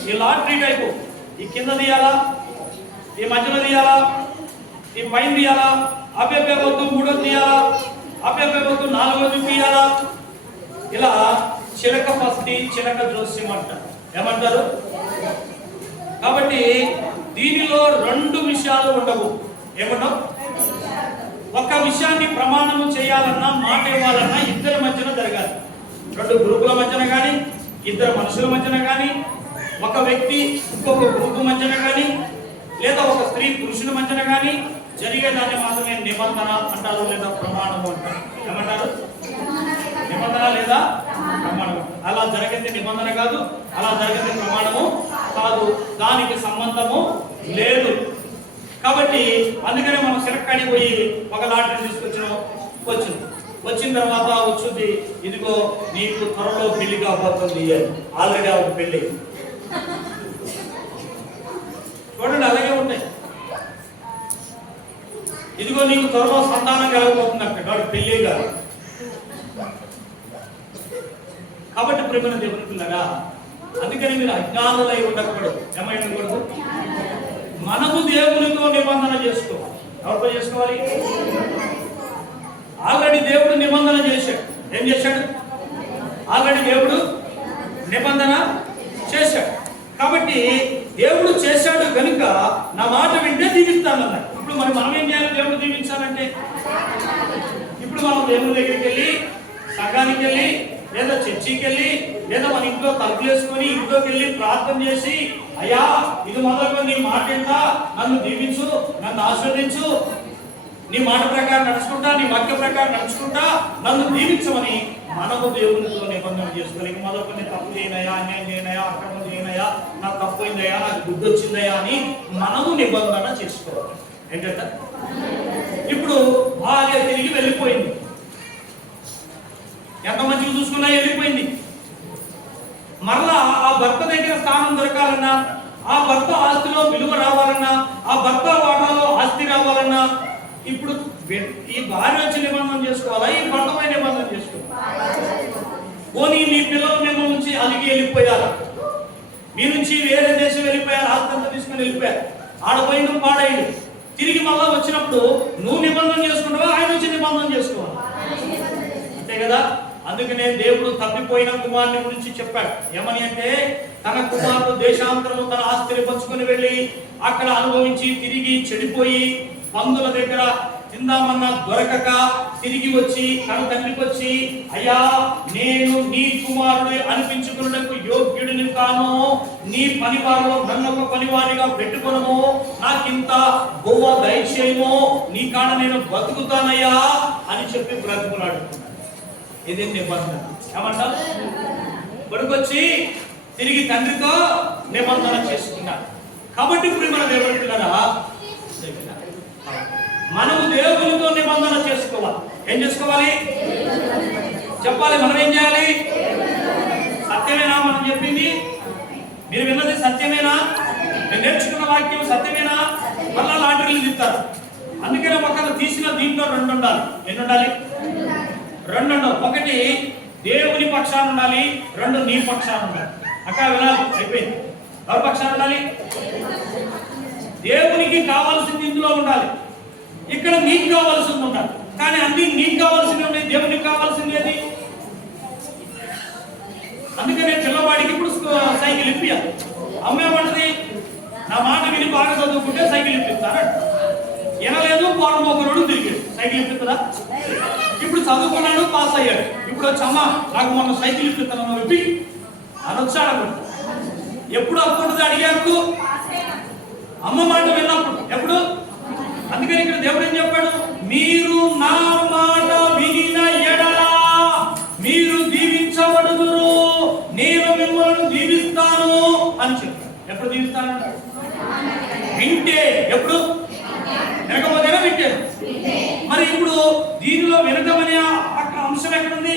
ఈ లాటరీ టైపు, ఈ కింద తీయాలా, ఈ మధ్యలో తీయాలా, ఈ పైన తీయాలా, అభ్యర్థి వద్దు 3వ తీయాలా, అభ్యర్థి వద్దు 4వ తీయాలా, ఇలా చిలక పస్తి, చిలక జోస్యం అంటారు. ఏమంటారు? కాబట్టి దీనిలో 2 విషయాలు ఉండవు. ఏమన్నావు? ఒక విషయాన్ని ప్రమాణము చేయాలన్నా, మాట ఇవ్వాలన్నా ఇద్దరి మధ్యన జరగాలి. 2 గ్రూపుల మధ్యన కానీ, 2 మనుషుల మధ్యన కానీ, ఒక వ్యక్తి ఇంకొక గ్రూపు మధ్యన కానీ, లేదా ఒక స్త్రీ పురుషుల మధ్యన కానీ జరిగేదాన్ని మాత్రమే నిబంధన అంటారు, లేదా ప్రమాణము అంటారు. ఏమంటారు? నిబంధన లేదా ప్రమాణం. అలా జరిగింది నిబంధన కాదు, అలా జరిగింది ప్రమాణము కాదు, దానికి సంబంధము లేదు. కాబట్టి అందుకనే మనం సిరక్కాడికి పోయి ఒక లాటరీ తీసుకొచ్చిన వచ్చిన తర్వాత వచ్చింది, ఇదిగో నీకు త్వరలో పెళ్లి కాబోతుంది అని. ఆల్రెడీ ఆవిడ పెళ్లి. చూడండి, అలాగే ఉంటాయి. ఇదిగో నీకు త్వరలో సంతానం కలగబోతుంది అక్కడ, వాడు పెళ్లి కాదు. కాబట్టి ప్రేమ దేవుని పిల్లగా, అందుకని మీరు అజ్ఞానులై ఉండకూడదు. ఏమై ఉండకూడదు? మనము దేవునితో నిబంధన చేసుకోవాలి. ఎవరితో చేసుకోవాలి? ఆల్రెడీ దేవుడు నిబంధన చేశాడు. ఏం చేశాడు? ఆల్రెడీ దేవుడు నిబంధన చేశాడు. కాబట్టి దేవుడు చేశాడు కనుక నా మాట వింటే దీవిస్తానన్నాడు. ఇప్పుడు మనం ఏం చేయాలి? దేవుడు దీవించాలంటే ఇప్పుడు మనం దేవుని దగ్గరికి వెళ్ళి, సంఘానికి వెళ్ళి, లేదా చర్చికి వెళ్ళి, లేదా మన ఇంట్లో తలుపులు వేసుకొని ఇంట్లోకి వెళ్ళి ప్రార్థన చేసి, అయ్యా ఇది మొదలుకొని నీ మాట ఏంటా, నన్ను దీవించు, నన్ను ఆశీర్వదించు, నీ మాట ప్రకారం నడుచుకుంటా, నీ వాక్య ప్రకారం నడుచుకుంటా నన్ను దీవించమని మనము దేవునితో నిబంధన చేసుకోవాలి. ఇక మొదలుకొని తప్పు చేయనయా, అన్యాయం చేయనయా, అక్రమం చేయనయా, నాకు తప్పు అయిందయా, నాకు బుద్ధి వచ్చిందయా అని మనము నిబంధన చేసుకోవాలి. ఏంటంట? ఇప్పుడు భార్య తిరిగి వెళ్ళిపోయింది. ఎంత మంచిగా చూసుకున్నా వెళ్ళిపోయింది. మరలా ఆ భర్త దగ్గర స్థానం దొరకాలన్నా, ఆ భర్త ఆస్తిలో విలువ రావాలన్నా, ఆ భర్త వాటాలో ఆస్తి రావాలన్నా ఇప్పుడు ఈ భార్య వచ్చి నిబంధన చేసుకోవాలా, ఈ భర్తపై నిబంధన చేసుకోవాలి? పోనీ మీ పిల్లలు మిమ్మల్ని నుంచి అలిగి వెళ్ళిపోయారు, మీ నుంచి వేరే దేశం వెళ్ళిపోయారు, ఆస్తి అంతా తీసుకుని వెళ్ళిపోయారు, ఆడపోయిన పాడైంది. తిరిగి మళ్ళా వచ్చినప్పుడు నువ్వు నిబంధన చేసుకుంటావా, ఆయన వచ్చి నిబంధన చేసుకోవాలి? అంతే కదా. అందుకనే దేవుడు తప్పిపోయిన కుమారుని గురించి చెప్పాడు. ఏమని అంటే, తన కుమారుడు దేశాంతరము తన ఆస్తిని పంచుకొని వెళ్ళి అక్కడ అనుభవించి తిరిగి చెడిపోయి పందుల దగ్గర తిందామన్నా దొరకక తిరిగి వచ్చి తన తండ్రికి వచ్చి, అయ్యా నేను నీ కుమారుడు అనిపించుకున్నకు యోగ్యుడిని కాను, నీ పనివారిలో నన్ను ఒక పనివారిగా పెట్టుకునము, నాకింత గోవా దయచేయము, నీ కాడ నేను బతుకుతానయ్యా అని చెప్పి బ్రతుకులాడుతున్నాడు. ఇది నిబంధన. ఏమంటారు? కొడుకొచ్చి తిరిగి తండ్రితో నిబంధన చేసుకున్నాడు. కాబట్టి ఇప్పుడు మన దేవుని పిల్లరా, మనము దేవునితో నిబంధన చేసుకోవాలి. ఏం చేసుకోవాలి? చెప్పాలి. మనం ఏం చేయాలి? సత్యమేనా మనం చెప్పింది? మీరు విన్నది సత్యమేనా? నేను నేర్చుకున్న వాక్యం సత్యమేనా? మళ్ళా లాటరీలు తింటారు. అందుకనే పక్కన తీసిన దీంట్లో 2 ఉండాలి. ఎన్ని ఉండాలి? 2 ఉండవు. ఒకటి దేవుని పక్షాన ఉండాలి, 2 నీ పక్షాన ఉండాలి. అక్క వినాలి, అయిపోయింది. ఎవరి పక్షాన ఉండాలి? దేవునికి కావాల్సింది ఇందులో ఉండాలి, ఇక్కడ నీకు కావాల్సింది ఉండాలి. కానీ అన్ని నీకు కావాల్సింది ఉన్నాయి, దేవునికి కావాల్సింది ఏది? అందుకనే పిల్లవాడికి ఇప్పుడు సైకిల్ ఇప్పియాలి. అమ్మేమంటది, నా మాట విని బాగా చదువుకుంటే సైకిల్ ఇప్పిస్తాను. వినలేదు, పోరమోకరుడు తిరిగాడు, సైకిల్ ఇప్పిస్తుందా? ఇప్పుడు చదువుకున్నాడు, పాస్ అయ్యాడు. ఇప్పుడు వచ్చి అమ్మ నాకు మొన్న సైకిల్ ఇప్పిస్తాను విప్పి అని వచ్చాడు. ఎప్పుడు అప్పుడు అడిగాడు? అమ్మ మాట విన్నప్పుడు. ఎప్పుడు? అందుకని ఇక్కడ దేవుడు ఏం చెప్పాడు? మీరు నా మాట వినిన ఎడల మీరు దీవించబడుదురు, నేను మిమ్మల్ని దీవిస్తాను అని చెప్పాడు. ఎప్పుడు దీవిస్తాను? వింటే. ఎప్పుడు? వినకపోతేనే వింటారు. మరి ఇప్పుడు దీనిలో వినటం అనే అంశం ఎక్కడుంది?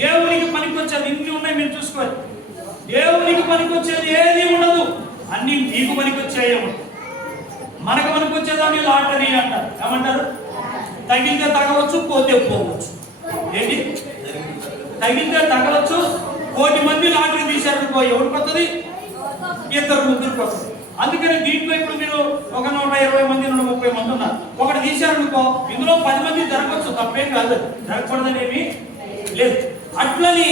దేవునికి పనికొచ్చేది ఇన్ని ఉన్నాయి, మీరు చూసుకోవాలి. దేవునికి పనికొచ్చేది ఏది ఉండదు, అన్ని నీకు పనికొచ్చాయి. మనకు పనికొచ్చేదాన్ని లాటరీ అంటారు. ఏమంటారు? తగిలితే తగవచ్చు, పోతే పోవచ్చు. ఏంటి? తగిలితే తగవచ్చు. 1,000 మంది లాటరీ తీశారనుకో, ఎవరికి వస్తుంది? 2-3 వస్తుంది. అందుకని దీంట్లో ఇప్పుడు మీరు ఒక 120 మంది 130 మంది ఉన్నారు, ఒకటి తీశారనుకో, ఇందులో 10 మంది జరగవచ్చు, తప్పేం కాదు, జరగకూడదనేమి లేదు. అట్లని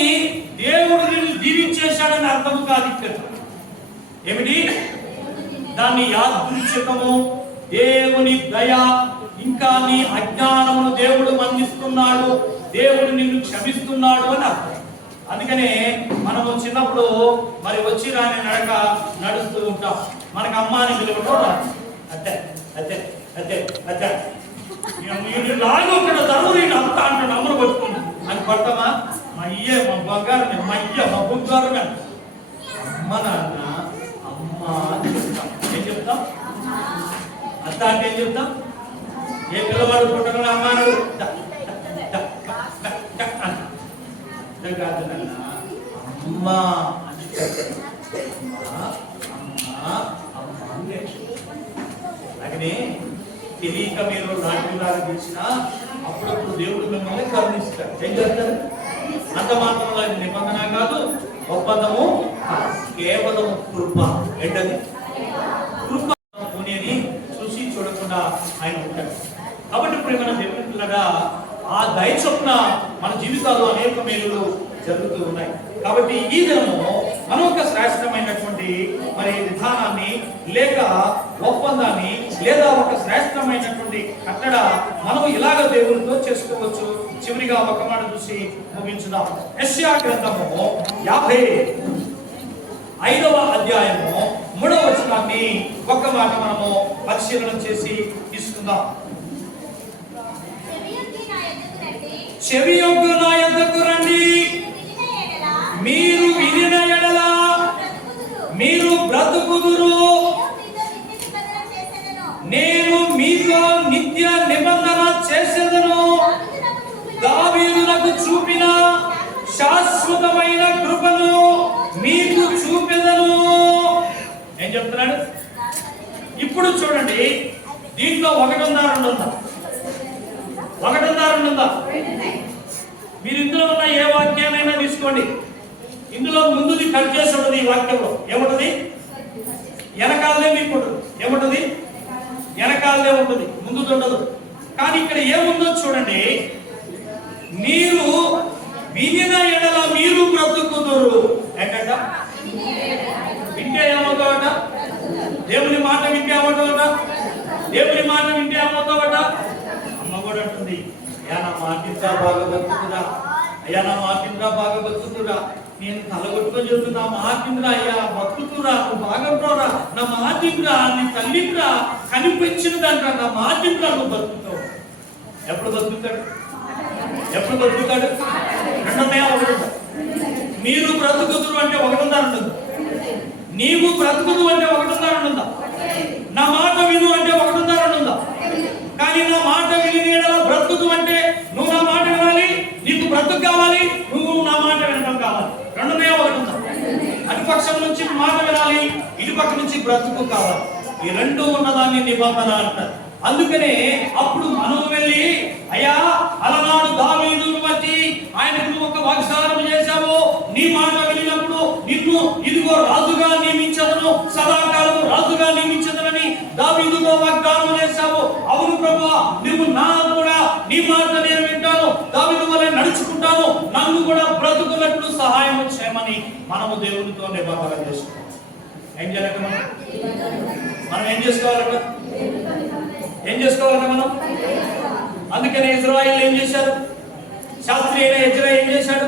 దేవుడు నిన్ను దీవించేశాడని అర్థం కాదు ఇక్కడ. ఏమిటి? దాన్ని యాదృచ్ఛికము, దేవుని దయ, ఇంకా నీ అజ్ఞానమును దేవుడు మన్నిస్తున్నాడు, దేవుడు నిన్ను క్షమిస్తున్నాడు అని అర్థం. అందుకనే మనము చిన్నప్పుడు మరి వచ్చి రాని నడక నడుస్తూ ఉంటాం. మనకు అమ్మాని పిలువడం అదే అదే అదే అదే లాగా ఇక్కడ జరువు అంతా అంటే నమ్మరు పట్టుకుంటా అని పడతామా? మా అయ్యే మా బంగారు, మా అయ్య మా బొంగారు, అమ్మ నాన్న అమ్మ అని చెప్తాం. ఏం చెప్తాం? అత్త అంటే ఏం చెప్తాం? ఏ పిల్లవాడు పుట్టకుండా అమ్మాను కాదు నాన్న, అమ్మా అని చెప్పాడు. అమ్మా అమ్మా అమ్మా అని నేర్చుకో. అలాగనే తెలియక మీరు నాట్యులాగా తెలిసినా అప్పుడప్పుడు దేవుడు మిమ్మల్ని కరుణిస్తాడు. ఏం చేస్తారు? అంత మాత్రంలో ఇది నిబంధన కాదు, ఒప్పందము కేవలం కృప. ఏంటది? కృప పుణ్యని చూసి చూడకుండా ఆయన ఉంటాడు. కాబట్టి ఇప్పుడు మన దేవునిగా ఆ దయ చొప్పున మన జీవితాల్లో అనేక మేలులు జరుగుతూ ఉన్నాయి. కాబట్టి ఈ దినము మనం ఒక శ్రేష్టమైనటువంటి మరి విధానాన్ని లేక ఒప్పందాన్ని లేదా ఒక శ్రేష్టమైనటువంటి కట్టడ మనం ఇలాగ దేవునితో చేసుకోవచ్చు. చివరిగా ఒక మాట చూసి ముగించుదాం. యెషయా గ్రంథము 55వ అధ్యాయము 3వ వచనాన్ని ఒక్క మాట మనము పరిశీలన చేసి తీసుకుందాం. చెవియొగ్గు నా యొద్దకు రండి, మీరు వినిన ఎడల మీరు బ్రతుకుదురు, నేను మీతో నిత్య నిబంధన చేసేదను, దావీదునకు చూపిన శాశ్వతమైన కృపను మీకు చూపెదను. ఏం చెప్తున్నాడు? ఇప్పుడు చూడండి, దీంట్లో ఒకటి ఉందా రెండు ఉందా? ఒకటి ఉందా రెండు ఉందా? మీరు ఇందులో ఉన్న ఏ వాక్యానైనా తీసుకోండి, ఇందులో ముందుది కట్ చేసి ఉంటుంది. ఈ వాక్యంలో ఏముంటుంది? వెనకాలనే మీకు ఉంటుంది. ఏముంటుంది? వెనకాలనే ఉంటుంది, ముందు ఉండదు. కానీ ఇక్కడ ఏముందో చూడండి, మీరు వినిన ఎడల మీరు బ్రతుకుదురు. ఏంటంట? వింటే ఏమవుతావట? దేవుని మాట వింటే ఏమవుతావట? దేవుని మాట వింటే ఏమవుతావట? అమ్మ కూడా అంటుంది, అయ్యా నా మాట ఇంతా బాగా బతుకుతురా, అయ్యా నా మాట ఇంతా బాగా బతుకుతురా, నేను తలగొట్టుకొని చెబుతున్నా, నా మాటింద్రా అయ్యా బతుకుతురా, నువ్వు బాగా ఉంటావురా, నా మాటింద్రా, నీ తల్లింద్రా కనిపించినదంట, నా మాటింద్రా నువ్వు బతుకుతావు. ఎప్పుడు బతుకుతాడు? ఎప్పుడు బతుకుతాడు? రెండున్నాయా? ఒకటి. మీరు బ్రతుకుతురు అంటే ఒకటి ఉందా ఉండదు? నీవు బ్రతుకుదు అంటే ఒకటి ఉందా రెండుందా? నా మాట విను అంటే ఒకటి ఉందా రెండుందా? కానీ నా మాట విని బ్రతుకుదు అంటే నువ్వు నా మాట వినాలి, నీకు బ్రతుకు కావాలి, నువ్వు నా మాట వినడం కావాలి. రెండున్నాయా? ఒకటి ఉందా? అటుపక్షం నుంచి మాట వినాలి, ఇటుపక్క నుంచి బ్రతుకు కావాలి. ఈ రెండు ఉన్నదాన్ని నిబంధన అంటారు. అందుకనే అప్పుడు మనం వెళ్ళి, అయ్యా అలనాడు దావీదును బట్టి ఆయనకు ఒక వాగ్దానం చేశావు, నీ మాట వినినప్పుడు నిన్ను ఇదిగో రాజుగా నియమించదను, సదాకాలం రాజుగా నియమించదనని దావీదుతో వాగ్దానం చేశావు. అవును ప్రభువా, నువ్వు నా కూడా నీ మాట నేను వింటాను, దావీదు వలె నడుచుకుంటాను, నన్ను కూడా బ్రతుకున్నట్లు సహాయం చేయమని మనము దేవునితో నిబంధన చేసుకుంటాం. ఏం చేయాలంటే మనం ఏం చేసుకోవాలంట? ఏం చేసుకోవాలంట మనం? అందుకని ఇశ్రాయేలు ఏం చేశారు? శాస్త్రి అయిన యెజ్రెయా ఏం చేశాడు?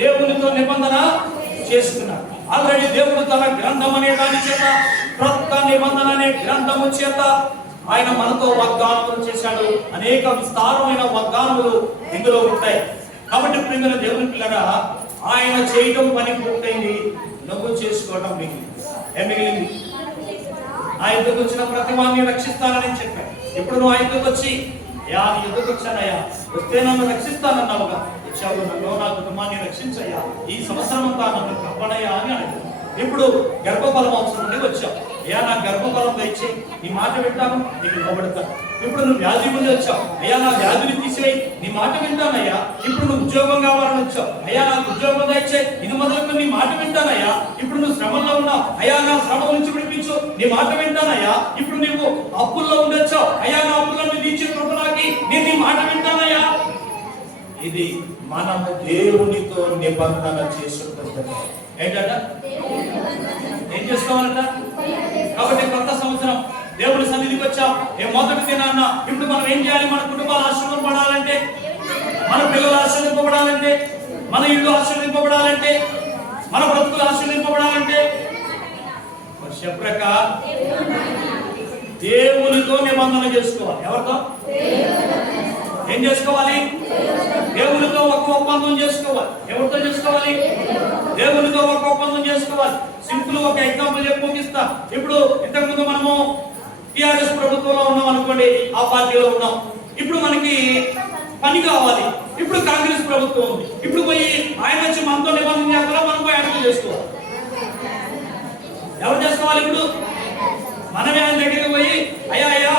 దేవునితో నిబంధన చేసుకున్నాడు. ఆల్రెడీ దేవుడు తన గ్రంథం అనే దాని చేత, క్రొత్త నిబంధన అనే గ్రంథము చేత ఆయన మనతో వాగ్దానములు చేశాడు. అనేక విస్తారమైన వాగ్దానములు ఇందులో ఉంటాయి. కాబట్టి ప్రియమైన దేవుని పిల్లగా ఆయన చేయడం పని పూర్తయింది, నువ్వు చేసుకోవడం మిగిలింది. ఏం మిగిలింది? ఆ యుద్ధకు వచ్చిన ప్రతి వాడిని రక్షిస్తానని చెప్పాడు. ఇప్పుడు నువ్వు ఆ యుద్ధకు వచ్చి, అయ్యా నీ యుద్ధకు వచ్చానయ్యా, వస్తే నన్ను రక్షిస్తానన్నావుగా, వచ్చావు, నన్ను నా కుటుంబాన్ని రక్షించయ్యా, ఈ సంవత్సరం అంతా నన్ను కాపాడయ్యా అని అడిగాడు. ఇప్పుడు గర్భఫలం అవసరం నుండి వచ్చావు, అయ్యా నా గర్భఫలం దయచేయి, నీ మాట వింటాను, నీకు ఇవ్వబడతాను. ఇప్పుడు నువ్వు వ్యాధి ముందు వచ్చావు, అయ్యా నా వ్యాధిని తీసేయి, నీ మాట వింటానయ్యా. ఇప్పుడు నువ్వు ఉద్యోగం కావాలని వచ్చావు, అయ్యా నాకు ఉద్యోగం దయచేయి, ఇది మొదలుకొని నీ మాట వింటానయ్యా. ఇప్పుడు నువ్వు శ్రమలో ఉన్నావు, అయ్యా నా శ్రమ నుంచి విడిపించు, నీ మాట వింటానయ్యా. ఇప్పుడు నువ్వు అప్పుల్లో ఉండొచ్చావు, అయ్యా నా అప్పులను తీర్చే కృపలాకి నేను నీ మాట వింటానయ్యా. ఇది మనము దేవునితో నిబంధన చేసుకుంటాం. ఏంటంట? ఏం చేసుకోవాలంట? కాబట్టి కొత్త సంవత్సరం దేవుని సన్నిధికి వచ్చాం, మొదటి దినాన్న ఇప్పుడు మనం ఏం చేయాలి? మన కుటుంబాలు ఆశీర్వదింపబడాలంటే, మన పిల్లలు ఆశీర్వదింపబడాలంటే, మన ఇల్లు ఆశీర్వదింపబడాలంటే, మన బ్రతుకులు ఆశీర్వదింపబడాలంటే చెప్పక దేవునితో నిబంధన చేసుకోవాలి. ఎవరితో? ఏం చేసుకోవాలి? దేవునితో ఒక ఒప్పందం చేసుకోవాలి. ఎవరితో చేసుకోవాలి? దేవునితో ఒక ఒప్పందం చేసుకోవాలి. సింపుల్ ఒక ఎగ్జాంపుల్ చెప్పి ముగిస్తా. ఇప్పుడు ఇంతకుముందు మనము టిఆర్ఎస్ ప్రభుత్వంలో ఉన్నాం అనుకోండి, ఆ పార్టీలో ఉన్నాం. ఇప్పుడు మనకి పని కావాలి. ఇప్పుడు కాంగ్రెస్ ప్రభుత్వం ఉంది, ఇప్పుడు పోయి ఆయన వచ్చి మనతో నిబంధన చేస్తారా, మనం పోయి అడుగు చేసుకోవాలి. ఎవరు చేసుకోవాలి? ఇప్పుడు మనమే ఆయన దగ్గరికి పోయి అయ్యా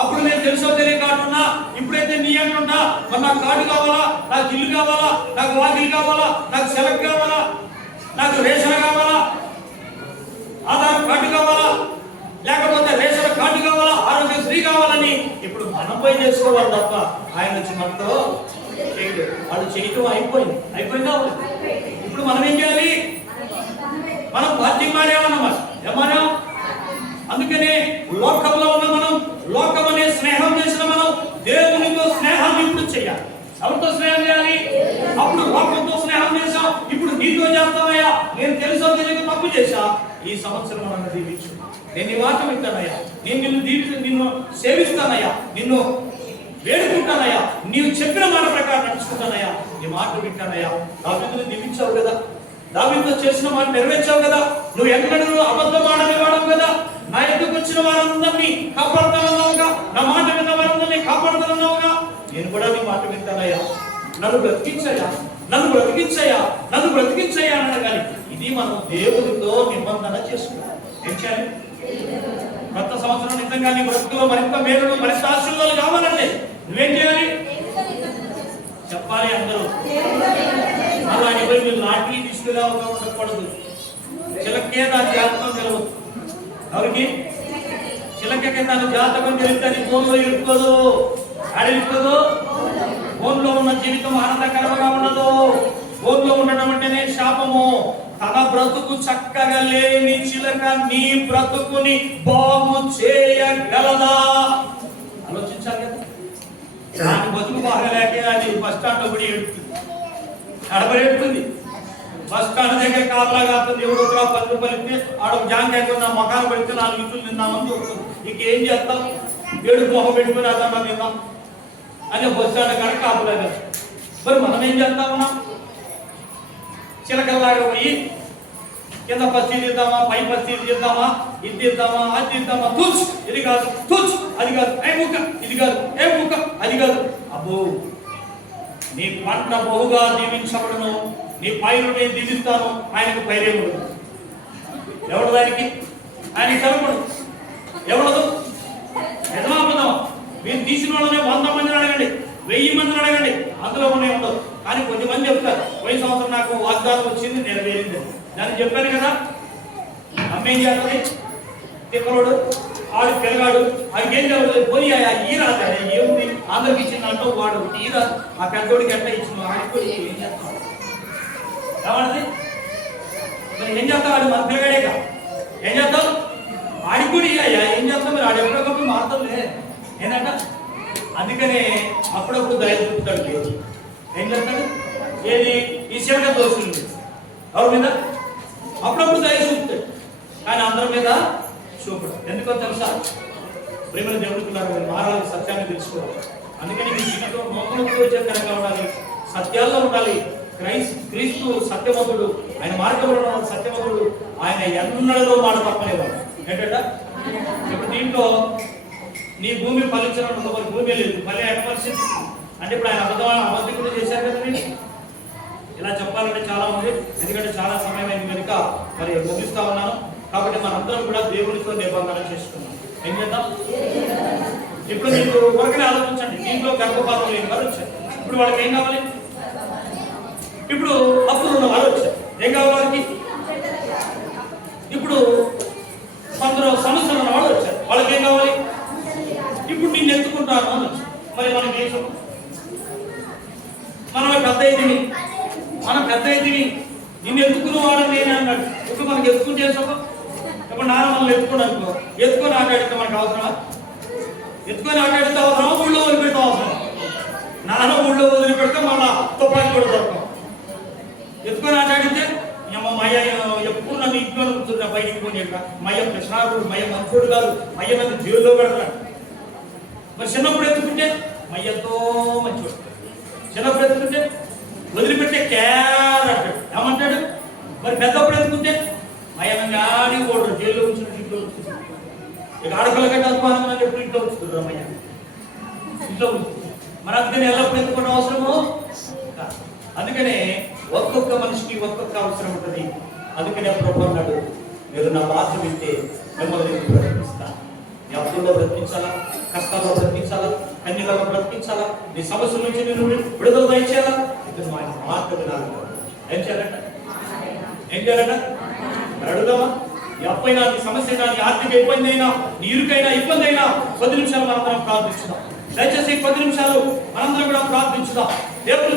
అప్పుడు నేను తెలుసో తెలియ కార్డు ఉన్నా, ఇప్పుడైతే నీ అంటున్నా, మరి నాకు కార్డు కావాలా, నాకు ఇల్లు కావాలా, నాకు వాకిలు కావాలా, నాకు సెలక్ కావాలా, నాకు రేషన్ కావాలా, ఆధార్ కార్డు కావాలా, లేకపోతే రేషన్ కార్డు కావాలా, ఆరోగ్యశ్రీ కావాలని ఇప్పుడు మనం పోయి చేసుకోవాలి తప్ప ఆయన వచ్చి మనతో చేయడు. వాళ్ళు చేయటం అయిపోయిందా? ఇప్పుడు మనం ఏం చేయాలి? మనం పార్టీ మారేమన్నమాట. ఏమన్నా? అందుకనే లోకంలో ఉన్న మనం, లోకం అనే స్నేహం చేసిన మనం దేవునితో స్నేహాన్ని ఇప్పుడు చేయాలి. ఎవరితో స్నేహం చేయాలి? అప్పుడు లోకంతో స్నేహం చేశాం, ఇప్పుడు నీతో చేస్తామయ్యా. నేను తెలుసో తెలియక తప్పు చేశా, ఈ సంవత్సరం నన్ను దీవించు, నేను నీ మాట వింటానయ్యా, నేను నిన్ను సేవిస్తానయ్యా, నిన్ను వేడుకుంటానయ్యా, నీవు చెప్పిన మాట ప్రకారం నడుచుకుంటానయ్యా, నీ మాట వింటానయ్యా. దావీదును దీవించావు కదా, దావీదుతో చేసిన మాట నెరవేర్చావు కదా, నువ్వు ఎన్నడూ అబద్ధం ఆడనివాడవు కదా, నా ఎదుకు వచ్చిన వారందరినీ కాపాడుతానన్నావుగా, నా మాట విన్న వారందరినీ కాపాడుతానన్నావుగా, నేను కూడా నీ మాట వింటానయ్యా, నన్ను బ్రతికించయ్యా, నన్ను బ్రతికించయ్యా, నన్ను బ్రతికించయ్యా అన్నాడు. కానీ ఇది మనం దేవుడితో నిబంధన చేసుకున్నాం. ఏం చేయాలి? కొత్త సంవత్సరం నిజంగా నీ బ్రతుకులో మరింత మేలులు, మరింత ఆశీర్వాదాలు కావాలంటే నువ్వేం చేయాలి? చెప్పాలి అందరూ. అలా ఎవరి మీరు లాటరీ తీసుకునే ఉండకూడదు. చిలకే దాని జాతకం తెలియదు. ఎవరికి? చిలకకే దాని జాతకం తెలిస్తే ఫోన్లో ఇరుక్కోదు, ఆడిరుక్కోదు. ఫోన్లో ఉన్న జీవితం ఆనందకరంగా ఉండదు. ఫోన్లో ఉండడం అంటేనే శాపము. తన బ్రతుకు చక్కగా లేని చిలక నీ బ్రతుకుని బాగు చేయగలదా? ఆలోచించాలి కదా. దాని బతుకు బాగలేక అది బస్ స్టాండ్ లో పడి ఏడుతుంది, నడబడేస్తుంది. బస్ స్టాండ్ దగ్గర కాపలా కాస్తుంది. ఎవడో 10 రూపాయలు ఇస్తే ఆడొక జాంకాయ కొన్నా, మొఖాలు పెడితే 4 ఇట్లు తిందామని చూస్తుంది. ఇంకేం చేస్తాం? ఏడుపు మొహం పెట్టుకుని అదన్నా తిందాం అని బస్ స్టాండ్ కాడ కాపలా కాదు. మరి మనం ఏం చేస్తా ఉన్నాం? చిలకల్లాగా పోయి కింద పస్తీలు ఇద్దామా, పై పస్తీలు చేద్దామా, ఇది తీద్దామా, అది తీద్దామా, తుచ్ ఇది కాదు, తుచ్ అది కాదు, ఏ ముక్క ఇది కాదు, ఏ ముక్క అది కాదు. అబ్బో, నీ పంట బహుగా దీవించబడును, నీ పైరు నేను దీవిస్తాను. ఆయనకు పైరే ఉండదు. ఎవడు దానికి? ఆయనకి కలపడు. ఎవడదు? యజమాపదం. మీరు తీసిన వాళ్ళనే 100 మందిని అడగండి, 1000 మందిని అడగండి, అందులో ఉన్నాయి ఉండవు. కానీ కొంతమంది చెప్తారు, పోయిన సంవత్సరం నాకు వాగ్దానం వచ్చింది, నెరవేరింది. దాన్ని చెప్పాను కదా. అమ్మేం చేస్తుంది? తిక్కరోడు ఆడు పిల్లగాడు, ఆడికి ఏం జరుగుతుంది? పోయి ఈ రాదు ఏముంది, అందరికి ఇచ్చింది అంటూ వాడు ఈ రాదు. ఆ పెద్దోడికి ఎట్లా ఇచ్చిన ఆడికి ఏం చేస్తాం? ఏమన్నది? మరి ఏం చేస్తాం? ఆడు మన పిల్లగాడేగా, ఏం చేస్తాం? ఆడికి కూడా అయ్యా ఏం చేస్తాం? మీరు ఆడు ఎప్పుడొకప్పుడు మారుతాంలే ఏంటంట. అందుకనే అప్పుడప్పుడు దయ చూపుతాడు దేవుడు. ఏం చేస్తాడు? ఏది? ఈ శిలక దోషులు ఎవరి మీద అప్పుడప్పుడు దయ చూపుతాడు, కానీ అందరి మీద చూపడు. ఎందుకో తెలుసా? ప్రేమల దేవుడుకున్నారు, మారాలి, సత్యాన్ని తెలుసుకోవాలి. అందుకని మీ జీవితం మొక్కలతో చక్కగా ఉండాలి, సత్యాల్లో ఉండాలి. క్రీస్తు సత్యవంతుడు, ఆయన మార్గంలో సత్యవంతుడు. ఆయన ఎన్నడలో మాట తప్పలేవాడు. ఏంటంట? ఇప్పుడు దీంట్లో నీ భూమి ఫలించడం ఒక భూమి లేదు, మళ్ళీ ఆయన పరిస్థితి అంటే ఇప్పుడు ఆయన అబద్ధం కూడా చేశారు కదా. నేను ఇలా చెప్పాలంటే చాలా ఉంది, ఎందుకంటే చాలా సమయం అయింది కనుక మరి ముగిస్తా ఉన్నాను. కాబట్టి మనందరం కూడా దేవునితో నిబంధన చేసుకున్నాం. ఏం చేద్దాం? ఇప్పుడు మీకు ఒకరిని ఆలోచించండి. దీంట్లో గర్భపాతం లేని వారు వచ్చారు. ఇప్పుడు వాళ్ళకి ఏం కావాలి? ఇప్పుడు అప్పులు ఉన్న వారు వచ్చారు. ఏం కావాలి వారికి? ఇప్పుడు 15 సంవత్సరాలు ఉన్న వాళ్ళు వచ్చారు. వాళ్ళకి ఏం కావాలి? ఇప్పుడు నిన్ను ఎత్తుకుంటాను అని వచ్చారు. మరి మనం ఏం చెప్పు? మనం పెద్ద ఎత్తిని నిన్ను ఎత్తుకున్న వాడు నేనే అన్నాడు. ఇప్పుడు మనకి ఎత్తుకుని చేసాము. ఇప్పుడు నాన్న మనల్ని ఎత్తుకుని అనుకో, ఎత్తుకొని ఆటాడితే మనకు అవసరమా? ఎత్తుకొని ఆటాడితే అవసరమా? ఊళ్ళో వదిలిపెడితే అవసరం. నాన్న ఊళ్ళో వదిలిపెడితే మళ్ళా తుపాకి కూడా దొరకం. ఎత్తుకొని ఆటాడితే మయ్య ఎప్పుడు నన్ను ఇంట్లో కూర్చున్నా, బయటికి పోనీ మయ్య ప్రశ్నాడు, మయ్య మంచోడు కాదు, మయ్య నన్ను జైల్లో పెడతాడు. మరి చిన్నప్పుడు ఎత్తుకుంటే మయ్యతో మంచోడు, చిన్నప్పుడు ఎత్తుకుంటే వదిలిపెట్టే క్యార్ అంటాడు. ఏమంటాడు? మరి పెద్దప్పుడు ఎత్తుకుంటే మయ్యనంగా ఆడి ఓడరు, జైల్లో కూర్చున్నట్టు ఇంట్లో కూర్చుంటాడు. ఇక ఆడపిల్ల కంటే అద్భుతంగా ఎప్పుడు ఇంట్లో కూర్చుంటారు. మయ్య ఇంట్లో కూర్చుంటారు. మన అందుకని ఎల్లప్పుడు ఎందుకున్న అవసరము కాదు. అందుకనే ఒక్కొక్క మనిషికి ఒక్కొక్క అవసరం ఉంటుంది. అందుకనే ప్రభు అన్నాడు, మీరు నా మాట వింటే మిమ్మల్ని నేను బ్రతికిస్తాను. నీ అప్పుల్లో బ్రతికించాలా, కష్టాల్లో బ్రతికించాలా, కన్నీళ్ళలో బ్రతికించాలా, నీ సమస్యల నుంచి నేను విడుదల దయచేయాలా. ఇక్కడ మా మాట వినాలి. ఏం చేయాలంట? ఏం చేయాలంట? మరి అడుగుదామా? నీ అప్పైనా, నీ సమస్య అయినా, నీ ఆర్థిక ఇబ్బంది అయినా, నీ ఇరుకైనా ఇబ్బంది అయినా 10 నిమిషాలు మనందరం ప్రార్థించుదాం. దయచేసి 10 నిమిషాలు మనందరం కూడా ప్రార్థించుదాం. దేవుడు